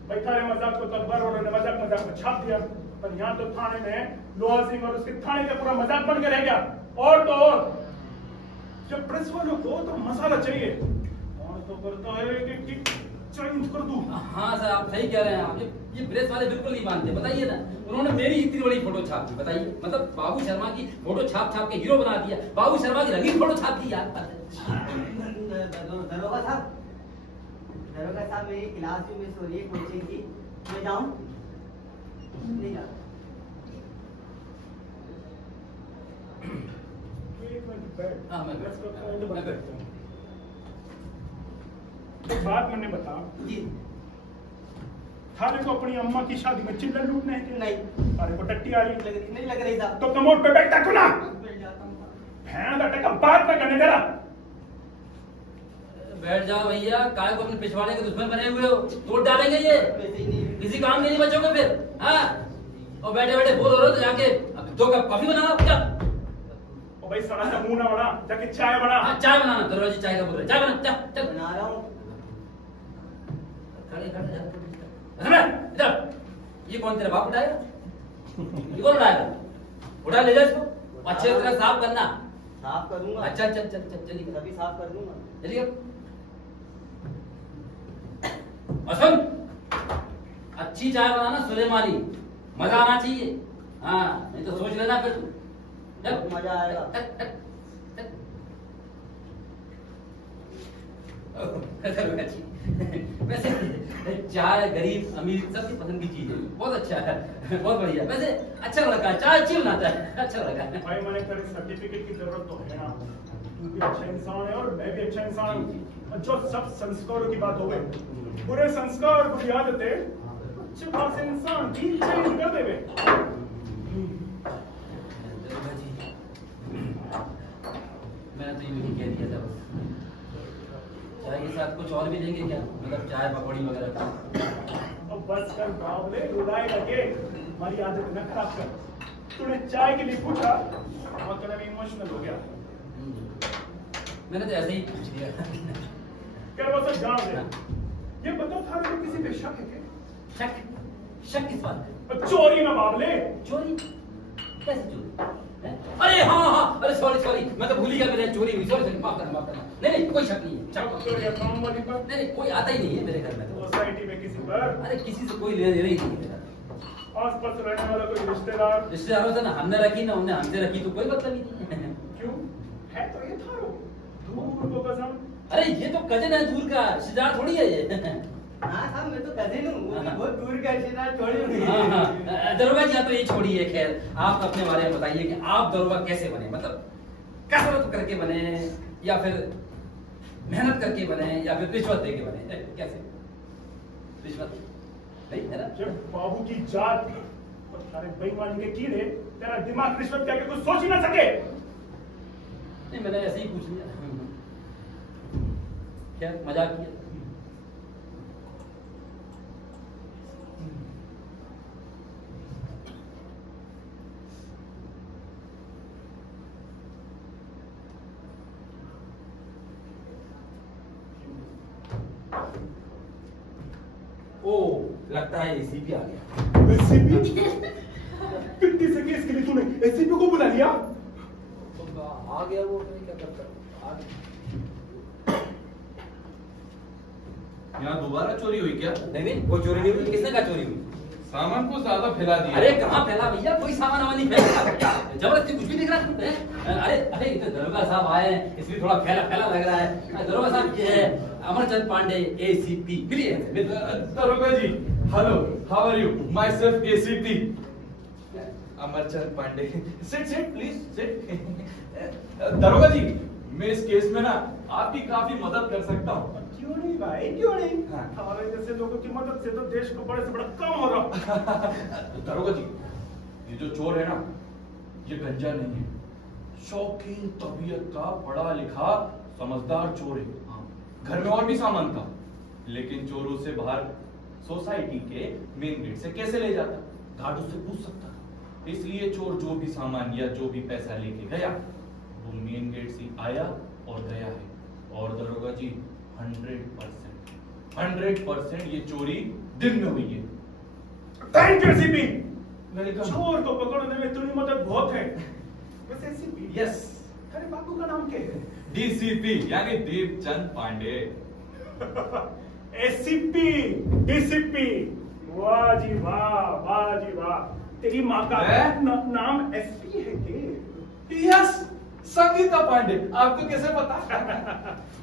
भाई थारे मजाक को तकबर और मजाक मजाक में छाप दिया, पर यहाँ तो थाने में लोहा सिंह और उसके थाने का पूरा मजाक बन के रह गया। और तो और जब प्रेस वालों को तो मसाला चाहिए, और तो करता है कि चेंज कर दूं। हाँ सर आप सही कह रहे हैं। आप ये प्रेस वाले बिल्कुल नहीं मानते। बताइए ना, उन्होंने मेरी इतनी बड़ी फोटो छाप दी, बताइए, मतलब बाबू शर्मा की फोटो छाप छाप के हीरो बना दिया, बाबू शर्मा की रंगीन फोटो छाप दी यार। दरोगा साहब मेरी क्लास भी मिस हो रही है कोचिंग की, मैं जाऊं? नहीं जाऊं। हाँ, मैं बैठता हूँ। एक बात मैंने बता, जी थाने को अपनी अम्मा की शादी में चिल्ला लूटना है कि नहीं थाने को टट्टी आ रही लग रही नहीं लग रही साहब। तो कमोड पे बैठता क्यों ना? बैठ जाता हूँ साहब। भैंस अटे का बात ना करने दे रहा। बैठ जाओ भैया, काय को अपने पिछवाड़े के दुश्मन बने हुए हो, तोड़ डालेंगे ये, वैसे ही नहीं किसी काम के नहीं बचोगे फिर। हाँ, और बैठे बैठे बोल हो रहे हो तो जाके 2 कप कॉफी बनाना। क्या? ओ भाई सड़ा सा मुंह ना बना, जाके चाय बना। हाँ, चाय बनाना। दरवाजे चाय का बोल रहे, चाय बना, चल बना रहा हूँ। इधर। ये कौन तेरा बाप उठाएगा? ये कौन उठाएगा? उठा ले जा इसको, अच्छे तरह साफ करना। साफ करूंगा। अच्छा चल चल चल चलिए, अभी साफ कर दूंगा। चलिए। और सुन, अच्छी चाय बनाना सुलेमानी, मजा आना चाहिए। हाँ, नहीं तो सोच लेना फिर। बहुत मजा आएगा। वैसे चाय गरीब अमीर सबकी पसंद की चीज है, बहुत अच्छा है, बहुत बढ़िया। वैसे अच्छा लगा, चाय अच्छी बनाता है, अच्छा लगा। भाई मैंने तेरे सर्टिफिकेट की जरूरत तो है ना, तू भी अच्छा इंसान है और मैं भी अच्छा इंसान हूँ। और जो सब संस्कारों की बात हो गई, बुरे संस्कार बुरी आदतें अच्छे खासे इंसान की चेंज कर देवे। दरोगा जी, मैं तो यूं ही कह दिया था बस। चाय के साथ कुछ और भी लेंगे क्या? मतलब चाय पकौड़ी वगैरह? अब बस कर बावले, रुलाए लगे, हमारी आदत न खराब कर। तूने चाय के लिए पूछा और कल मैं इमोशनल हो गया। मैंने तो ऐसे ही पूछ लिया। क्या वो सब जान ले। ये बताओ थारे को किसी पे शक है क्या? शक? शक किस बात पे? चोरी ना बावले। चोरी? कैसे चोरी? हैं? अरे हाँ, अरे सॉरी, मैं तो भूल ही गया, मेरे चोरी हुई। सॉरी, माफ करना। नहीं, कोई शक नहीं है। नहीं, कोई आता ही नहीं है मेरे घर में तो। सोसाइटी में किसी पर? अरे किसी से कोई लेना देना ही नहीं है। आस-पास रहने वाला कोई रिश्तेदार? रिश्तेदारों से ना हमने रखी ना उन्हें हमसे रखी, तो कोई मतलब ही नहीं है। क्यों? है तो ये थारो दूर को कसम। अरे ये तो कजन है दूर का, रिश्तेदार थोड़ी है ये। हाँ साहब, मैं तो कजिन हूँ, वो भी बहुत दूर का रिश्तेदार छोड़ी हुई है। हाँ, दरोगा जी, आप तो ये छोड़िए। खैर, आप अपने बारे में बताइए कि आप दरोगा कैसे बने? मतलब कसरत करके बने, या फिर मेहनत करके बने, या फिर रिश्वत दे के बने? कैसे? रिश्वत नहीं है ना? जब बाबू की जात और सारे बेईमानी के कीड़े तेरा दिमाग रिश्वत क्या कुछ सोच ही ना सके। नहीं, मैंने ऐसे ही पूछ लिया। क्या मजाक किया? ओ, लगता है एसीपी आ गया। एसीपी? पिट्टी से केस के लिए तूने एसीपी को बुला लिया? आ गया वो, मैं क्या करता? आ गया। यहाँ दोबारा चोरी हुई क्या? नहीं, वो चोरी नहीं हुई। किसने कहा चोरी हुई? सामान को ज्यादा फैला दिया। अरे कहाँ फैला भैया, कोई सामान वामान नहीं फैला। जबरदस्ती कुछ भी दिख रहा है? अरे इधर दरोगा साहब आए हैं, इसलिए थोड़ा फैला लग रहा है। दरोगा साहब ये है अमरचंद पांडे, एसीपी। दरोगा जी, hello, how are you? Myself ACP Amarchand Pandey. Sit please sit. दरोगा जी, मैं इस केस में ना आपकी काफी मदद कर सकता हूँ। क्यों नहीं भाई, क्यों नहीं? हाँ। हमारे जैसे लोगों की मदद से तो देश को बड़े से बड़ा काम हो रहा। दरोगा जी, ये जो चोर है ना, ये गंजा नहीं है, शौकीन तबीयत का पढ़ा लिखा समझदार चोर है। घर में और भी सामान था, लेकिन चोरों से बाहर सोसाइटी के मेन गेट से कैसे ले जाता, गार्ड उससे पूछ सकता था। इसलिए चोर जो भी सामान या जो भी पैसा लेके गया, वो मेन गेट से आया और गया है। और दरोगा जी, 100% ये चोरी दिन में हुई है। Thank you ACP. वेलकम। चोर को पकड़ने में तुम्हारी मदद बहुत है। वैसे एसीपी, यस, तेरे बाबू का नाम क्या है? डीसीपी यानी देवचंद पांडे। एसीपी, डीसीपी, वाह जी वाह। तेरी माँ का नाम एसपी है क्या? यस, संगीता पांडे। आपको कैसे पता?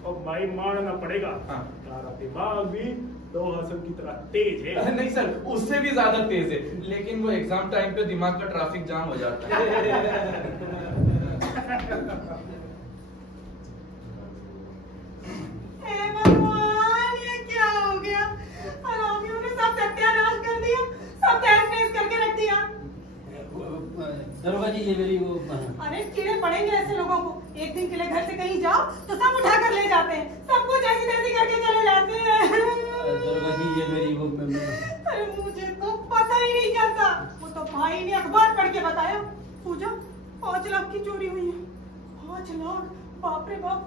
और भाई मानना पड़ेगा, हाँ। तारा दिमाग भी दो हसन की तरह तेज है। नहीं सर, उससे भी ज्यादा तेज है, लेकिन वो एग्जाम टाइम पे दिमाग का ट्रैफिक जाम हो जाता है। भगवान, ये क्या हो गया? हरामियों ने सब सत्यानाश कर दिया, सब तहस-नहस करके रख दिया। दरोगा जी, ये मेरी वो। अरे कीड़े पड़ेंगे ऐसे लोगों को। एक दिन के लिए घर से कहीं जाओ तो सब उठा कर ले जाते हैं, सब कुछ ऐसी तैसी करके चले जाते हैं। दरोगा जी, ये मेरी वो। अरे मुझे तो पता ही नहीं चलता। वो तो भाई ने अखबार पढ़ के बताया, पूजा 5 लाख की चोरी हुई है। 5 लाख? बाप रे बाप।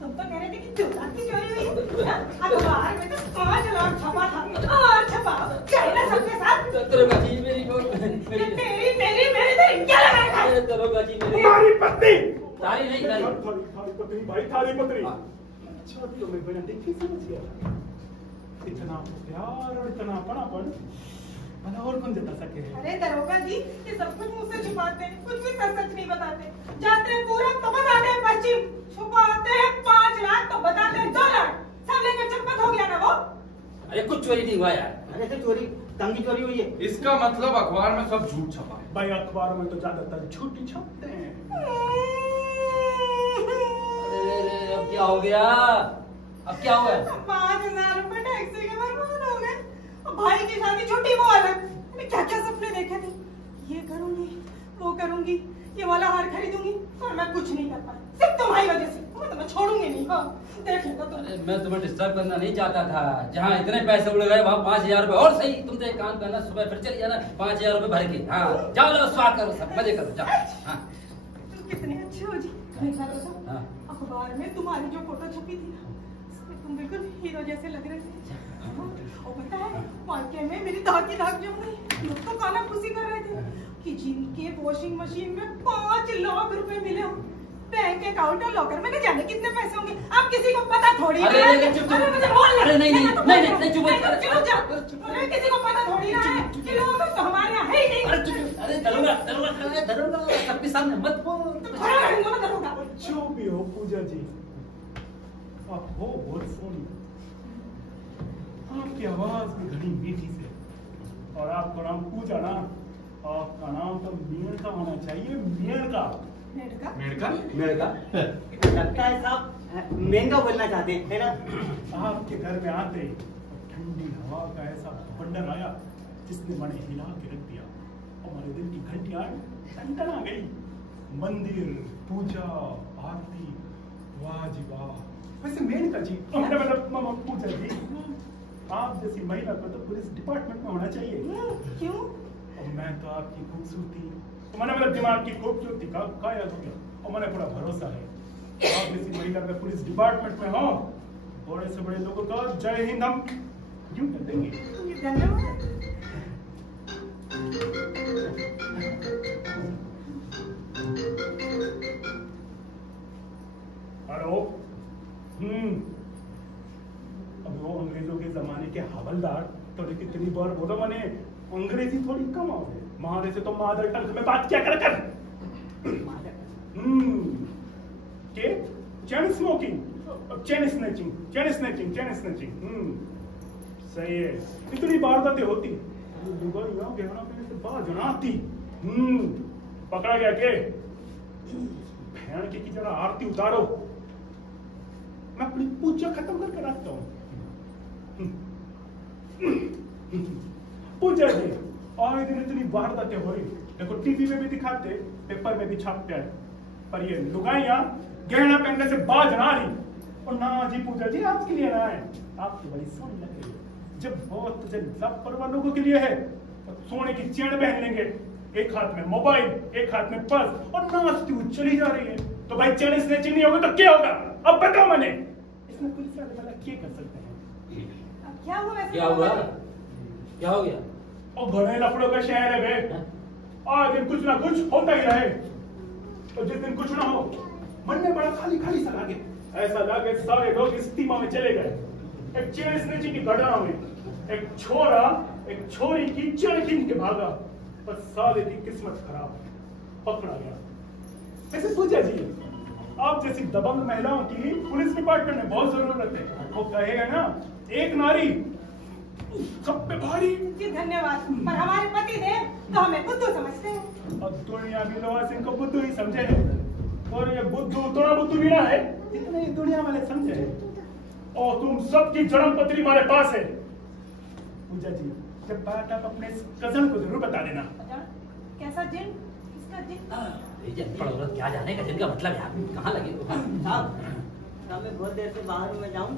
तुम तो कह रहे थे कि 2 लाख की चोरी हुई है। अखबार में तो 5 लाख छपा था और छपा चाइना सबके साथ। दरोगा जी, मेरी वो। तेरी मेरी तो क्या लगा रखा है? दरोगा जी, मेरी तुम्हारी पत्नी। तारी नहीं तारी। थारी पत्नी भाई, थारी पत्नी। अच्छा, तो मैं बिना देखे समझ गया। इतना प्यार और इतना अपनापन भला और कौन जता सके? अरे दरोगा जी, ये सब कुछ मुझसे छुपाते हैं, कुछ भी सच नहीं बताते। जाते हैं पूरब तो बताते हैं पश्चिम, छुपाते हैं 5 लाख तो बताते हैं 2 लाख। सब लेकर चटपट हो गया ना वो। अरे कुछ चोरी नहीं हुआ यार। अरे ऐसे चोरी, तंगी चोरी हुई है। इसका मतलब अखबार में सब झूठ छपा है। भाई अखबार में तो ज्यादातर झूठ ही छपते हैं। अरे अब क्या हो गया? 5,000 रुपए टैक्सी के बर्बाद हो गए। भाई की शादी छुट्टी वो अलग। मैंने क्या क्या सपने देखे थे, ये करूंगी वो करूंगी, ये वाला हार खरीदूंगी, और मैं कुछ नहीं कर पाई सिर्फ तुम्हारी वजह से। मैं तुम्हें छोड़ूंगी नहीं। हाँ देख लेना तुम। अरे मैं तुम्हें डिस्टर्ब करना नहीं चाहता था, जहाँ इतने पैसे उड़ गए वहाँ 5,000 रुपए और सही। तुम तो एक काम करना, सुबह फिर चली जाना 5,000 रुपए भर के। हाँ जाओ लो, स्वाद करो, सब मजे करो, जाओ। हाँ तुम कितने अच्छे हो जी। देखा तो था हाँ। अखबार में तुम्हारी जो फोटो छपी थी ना, उसमें तुम बिल्कुल हीरो जैसे लग रहे थे। और पता है वाकई में मेरी दाग की दाग जम गई। लोग तो काना खुशी कर रहे थे कि जिनके वॉशिंग मशीन में 5 लाख रुपए मिले हो, बैंक अकाउंट और लॉकर में न जाने कितने पैसे होंगे, अब किसी को पता थोड़ी ना है। अरे चुप चुप, मुझे बोल अरे नहीं चुप चुप जा। अरे किसी को पता थोड़ी ना है कि लोगों को तो हमारे यहाँ है ही नहीं। अरे दरोगा सबके सामने मत बोल। दरोगा जो भी हो पूजा जी, आप हो बहुत सोनी, आपकी आवाज भी घनी मीठी से, और आपका नाम पूजा ना, आपका नाम तो मेनका होना चाहिए। मेनका मेढका मेड़का मेढका लगता है साहब महंगा बोलना चाहते हैं, है ना? आपके घर में आते ही ठंडी हवा का ऐसा बंडल आया जिसने मने हिला के रख दिया। हमारे दिल की घंटियां टन आ गई। मंदिर, पूजा, आरती, वाह जी वाह। वैसे मेनका जी, मतलब पूजा जी, आप जैसी महिला को तो पुलिस डिपार्टमेंट में होना चाहिए। क्यों? और मैं तो आपकी खूबसूरती, तो मैंने मतलब दिमाग की खूबसूरती का याद हो गया, और मैंने पूरा भरोसा है आप जैसी महिला में पुलिस डिपार्टमेंट में हो, बड़े से बड़े लोगों का जय हिंद हम यूं कर देंगे। धन्यवाद। हेलो। अब वो अंग्रेजों के जमाने के हवलदार तो कितनी बार बोला मैंने, अंग्रेजी थोड़ी कम आओ, मारे से तो मादर टंग में बात क्या कर के चैन स्मोकिंग, चैन स्नैचिंग, सही है। इतनी वारदातें होती, आती। पकड़ा गया के भैन की जरा आरती उतारो, मैं अपनी पूजा खत्म करके रखता हूँ। पूजा जी, आए दिन इतनी वारदातें हो रही, देखो टीवी में भी दिखाते, पेपर में भी छापते हैं, पर ये लुगाइयां गहना पहनने से बाज ना रही। और ना जी पूजा जी, आपके लिए ना है, आपकी बड़ी सोनी लग रही है। जब बहुत तुझे लापरवाह लोगों के लिए है, तो सोने की चेन पहन लेंगे, एक हाथ में मोबाइल, एक हाथ में पर्स, और नाचती हुई चली जा रही है, तो भाई चेन स्नैचिंग नहीं होगा तो क्या होगा? अब बताओ मैंने, इसमें पुलिस वाले वाला क्या कर सकते हैं? क्या हुआ? क्या हुआ? क्या हो गया? और घने लफड़ों का शहर है बे, आज दिन कुछ ना कुछ होता ही रहे, और जिस दिन कुछ ना हो, मन में बड़ा खाली खाली सा लगे, ऐसा लगे सारे लोग इस्तीमा में चले गए। एक चेन स्नैचिंग की घटना हुई, एक छोरा एक छोरी की चेन खींच के भागा, पर साले की किस्मत खराब, पकड़ा गया। ऐसे पूछा जी, आप जैसी दबंग महिलाओं की पुलिस डिपार्टमेंट में बहुत जरूरत है। वो कहेगा ना, एक नारी सब पे भारी। जी धन्यवाद, पर हमारे पति ने तो हमें बुद्धू समझते हैं। और दुनिया भी लोहा सिंह को बुद्धू ही समझे है, और ये बुद्धू थोड़ा बुद्धू भी ना है जितने ये दुनिया वाले समझे है। और तुम सबकी जन्म पत्री हमारे पास है। पूजा जी, जब बात आप अपने कजन को जरूर बता देना। कैसा जिन? किसका जिन? औरत क्या जाने का जिन का मतलब है, कहाँ लगे? साहब मैं बहुत देर से बाहर में जाऊं।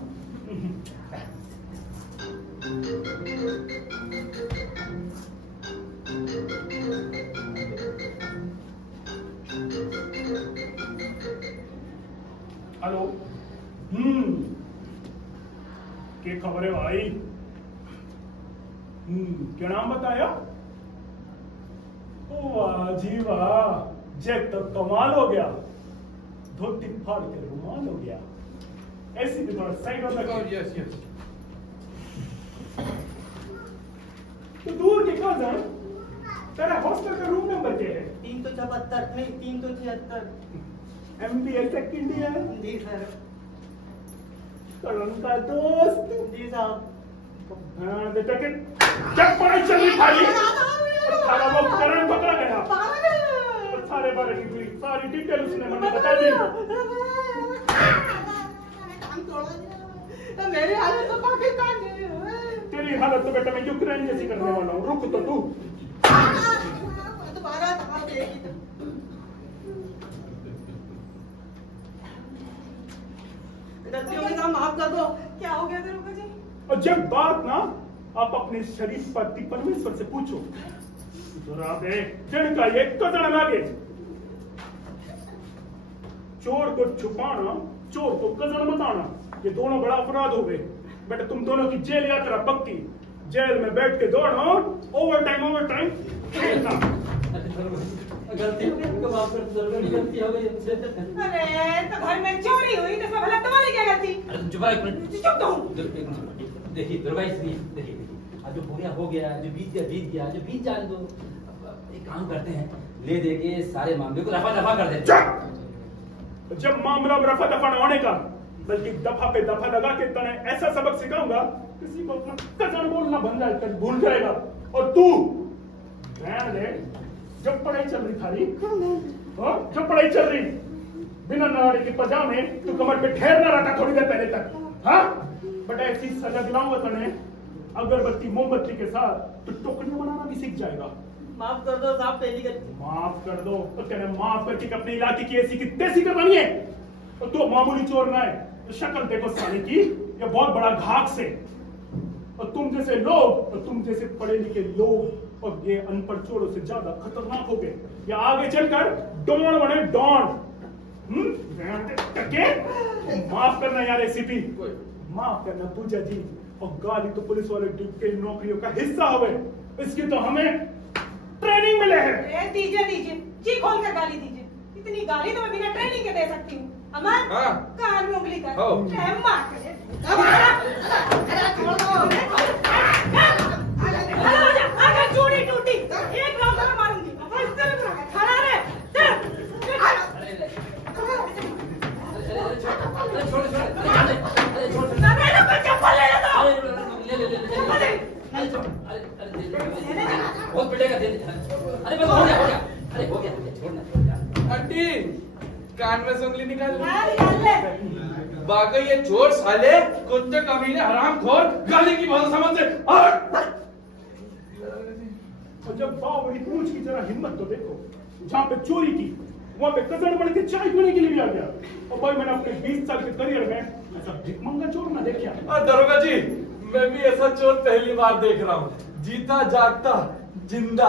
हेलो। क्या खबर है भाई? क्या नाम बताया? ओ वाह जी वाह, जैक तो कमाल हो गया, धोती फाड़ के रुमाल हो गया। ऐसी भी थोड़ा साइड हो लगा। Yes yes. तो दूर के कजन, तेरा हॉस्टल का रूम नंबर क्या है? 374 नहीं 376। MBA second year. जी सर। करण का दोस्त। जी साहब। हाँ बेटा के जब पढ़ाई चल रही थारी, सारा वो करण पकड़ा गया, और सारे बारे की पूरी सारी डिटेल उसने मुझे बता दी। मेरे हाथ तो पाकिस्तान तेरी तेरी हालत तो बेटा मैं यूक्रेन जैसी करने वाला हूँ, रुक तो तू। दोबारा दबा देगी तो। गलती हो गई, माफ कर दो। क्या हो गया दरोगा जी? और जब बात ना आप अपने शरीफ पति परमेश्वर से पूछो। जरा दे जिनका ये कदर लागे। चोर को छुपाना, चोर को कदर बताना, ये दोनों बड़ा अपराध हो गए। बेटा तुम दोनों की जेल यात्रा पक्की। जेल में बैठ के दौड़ना, ओवर टाइम गलती हो गई, हमको माफ कर दो, गलती हो गई हमसे। अरे तो घर में चोरी हुई तो भला तुम्हारी क्या गलती? अरे तुम चुप रहो, एक मिनट। चुप तो हूँ। देखिए दरोगा इसलिए देखिए अब जो हो गया जो बीत गया जो बीत जाने दो। अब एक काम करते हैं, ले दे के सारे मामले को रफा दफा कर देते हैं। जब मामला रफा दफा न होने का, बल्कि दफा पे दफा लगा के तने ऐसा सबक सिखाऊंगा किसी को अपना कदर बोलना भूल जाएगा। और तू ध्यान दे, जब पढ़ाई चल रही थारी, जब पढ़ाई चल रही बिना नाड़ी के पजामे तू कमर पे ठहरना रहता थोड़ी देर पहले तक। हाँ बट ऐसी सजा दिलाऊंगा तने, अगरबत्ती मोमबत्ती के साथ तो टोकरियां बनाना भी सीख जाएगा। माफ कर दो साहब, पहली गलती। माफ कर दो तो कहने माफ करके अपने इलाके की ऐसी की तैसी करवानी है। और तो मामूली चोर ना है, तो शक्ल देखो साले की, ये बहुत बड़ा घाक से। और तुम जैसे लोग और तुम जैसे पढ़े लिखे लोग और ये अनपढ़ चोरों से ज्यादा खतरनाक हो गए। ये आगे चलकर डॉन बने डॉन। माफ करना यार एसीपी, माफ करना पूजा जी। और गाली तो पुलिस वाले के नौकरियों का हिस्सा हो गए, इसकी तो हमें ट्रेनिंग मिले है। दीजिए जी खोल कर गाली दीजिए। इतनी गाली तो मैं बिना ट्रेनिंग के दे सकती हूँ। अमर कान में उंगली कर, मार करे। अगर चूड़ी टूटी एक राउंड में मारूंगी। खड़ा रहे। बहुत पिटेगा। अरे बस हो गया। अरे हो गया छोड़ना। आंटी कान में से उंगली निकाल ले। बाकी ये चोर साले कुत्ते कमीने हरामखोर गाली की बहुत समझ से। और जब बावड़ी पूछ की जरा हिम्मत तो देखो, जहाँ पे चोरी की वहाँ पे कदर बन के चाय पीने के लिए भी आ गया। और भाई मैंने अपने 20 साल के करियर में ऐसा भिखमंगा चोर ना देखा। दरोगा जी मैं भी ऐसा चोर पहली बार देख रहा हूँ, जीता जागता जिंदा।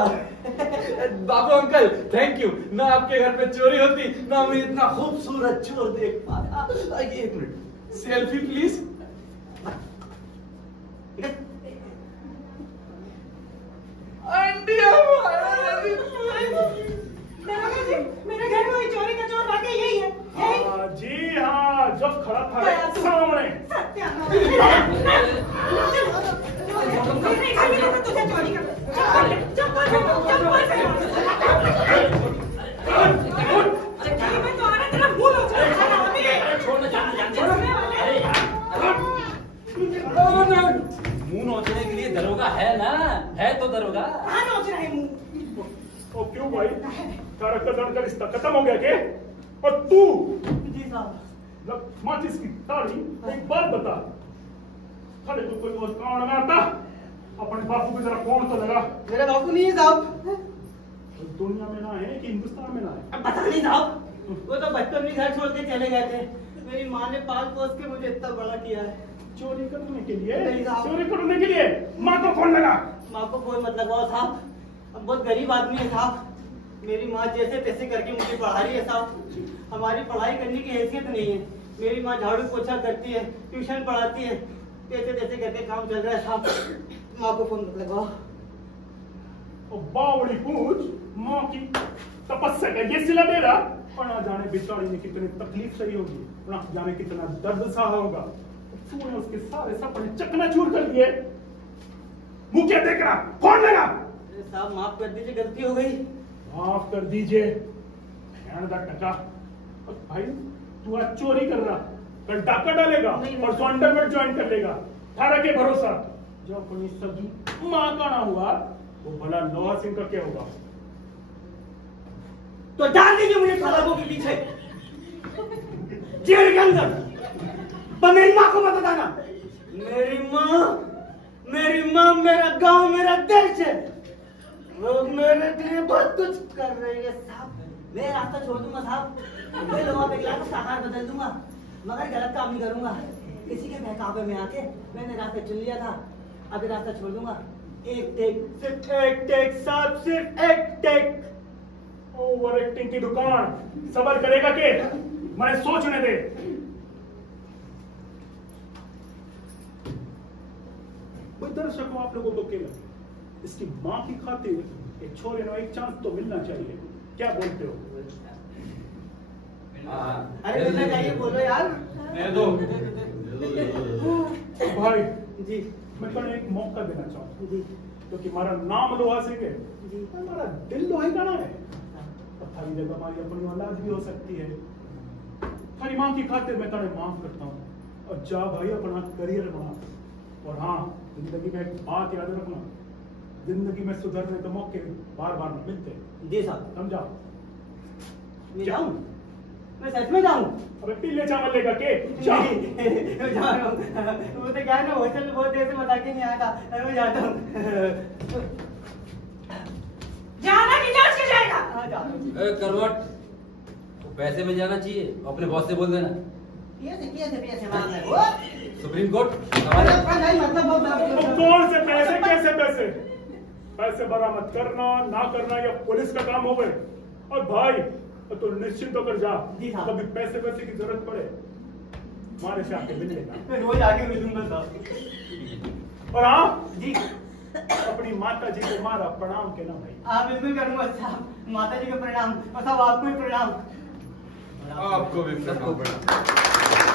बाबू अंकल थैंक यू, ना आपके घर पे चोरी होती ना मैं इतना खूबसूरत चोर देख पाता। एक मिनट सेल्फी प्लीज। मेरे घर में चोरी का चोर वाकई यही है। जी हाँ, जब खड़ा था सामने। तुझे चोरी कर मुंह नोचने के लिए दरोगा है ना, है तो दरोगा। हाँ नोच रहे मुंह। ओ क्यों भाई, तारा कदर का रिश्ता खत्म हो गया के? और तू जी साहब माचिस की ताड़ी, एक बात बता, खड़े तो कोई और काम ना आता, अपने बापू की तरह फोन तो लगा। मेरे बापू नहीं है साहब। दुनिया में ना है कि हिंदुस्तान में ना है? अब पता नहीं साहब, वो तो बचपन में घर छोड़ के चले गए थे। मेरी माँ ने पाल पोस के मुझे इतना बड़ा किया है। चोरी करने के लिए? नहीं साहब। चोरी करने के लिए माँ को फोन लगा? माँ को फोन मत लगाओ साहब, अब बहुत गरीब आदमी है साहब। मेरी माँ जैसे तैसे करके मुझे पढ़ा रही है साहब। हमारी पढ़ाई करने की हैसियत नहीं है। मेरी माँ झाड़ू पोछा करती है, ट्यूशन पढ़ाती है, तैसे तैसे करके काम चल रहा है साहब। माँ को फोन मत लगाओ। बावड़ी पूछ माँ की तपस्या का ये सिला दे रहा, और ना जाने बेचारी ने कितनी तकलीफ सही होगी, ना जाने कितना दर्द सहा होगा। तूने उसके सारे सपने चकनाचूर कर दिए। मुंह क्या देख रहा, फोन लगा। साहब माफ कर दीजिए, गलती हो गई। माफ कर दीजिए टका। भाई तू आज चोरी कर रहा, कल डाका डालेगा और अंडरवेयर ज्वाइन कर लेगा। थारा के भरोसा जो अपनी सगी माँ का ना हुआ, वो भला लोहा सिंह का क्या होगा? तो डाल दीजिए मुझे खराबों के पीछे जेल के अंदर। पर मेरी माँ को मत बताना। मेरी माँ मेरी माँ, मेरा गांव, मेरा देश है। वो मेरे लिए बहुत कुछ कर रही है साहब। मैं रास्ता छोड़ दूंगा साहब। मैं लोगों पे गिलाकर साकार बदल दूंगा, मगर गलत काम नहीं करूंगा। किसी के बहकावे में आके मैंने रास्ता चुन लिया था, अभी रास्ता छोड़ दूंगा। एक टेक, सिर्फ एक टेक साहब, सिर्फ एक टेक। ओवर एक्टिंग की दुकान, सबर करेगा के? मैं सोचने दे। कोई दर्शकों, आप लोगों को क्या लगे? इसकी माँ की खातिर एक छोरे को एक चांस तो मिलना चाहिए, क्या बोलते हो? अरे कितना चाहिए बोलो यार। दे दो। भाई जी मैं तुम्हें एक मौका देना चाहूँ, जी क्योंकि हमारा नाम लोहा सिंह है, जी। हमारा दिल लोहे का ना है। और थारी जगह हमारी अपनी औलाद भी हो सकती है। थारी माँ की खातिर मैं तुम्हें माफ करता हूँ। और जा भाई, अपना करियर बना। और हाँ, जिंदगी में एक बात याद रखना, जिंदगी में सुधरने के मौके बार बार नहीं मिलते। जी साहब। समझा? मैं जाऊं? मैं सच में जाऊं? अबे पीले चावल लेगा के? जा। मैं जा रहा हूँ। वो तो क्या है ना, होटल में बहुत देर से बता के नहीं आया था। मैं जाता हूँ। जाना कि जांच के जाएगा? हाँ जा रहा हूँ। करवट, तो पैसे में जाना चाहिए, अपने बॉस से बोल देना। पैसे मांगना है वो? सुप्रीम कोर्ट अरे हमारे आपका नहीं मतलब वो अब कौन से पैसे, कैसे पैसे? पैसे बरामद करना ना करना ये पुलिस का काम हो गए। और भाई तो निश्चिंत होकर जा, जी हाँ। कभी पैसे की जरूरत पड़े हमारे से आके मिल लेना। मैं रोज आके मिलूंगा साहब। और हाँ, जी अपनी माता जी को मारा प्रणाम कहना भाई। हाँ बिल्कुल करूंगा साहब। माता जी को प्रणाम और साहब आपको भी प्रणाम। आपको भी प्रणाम।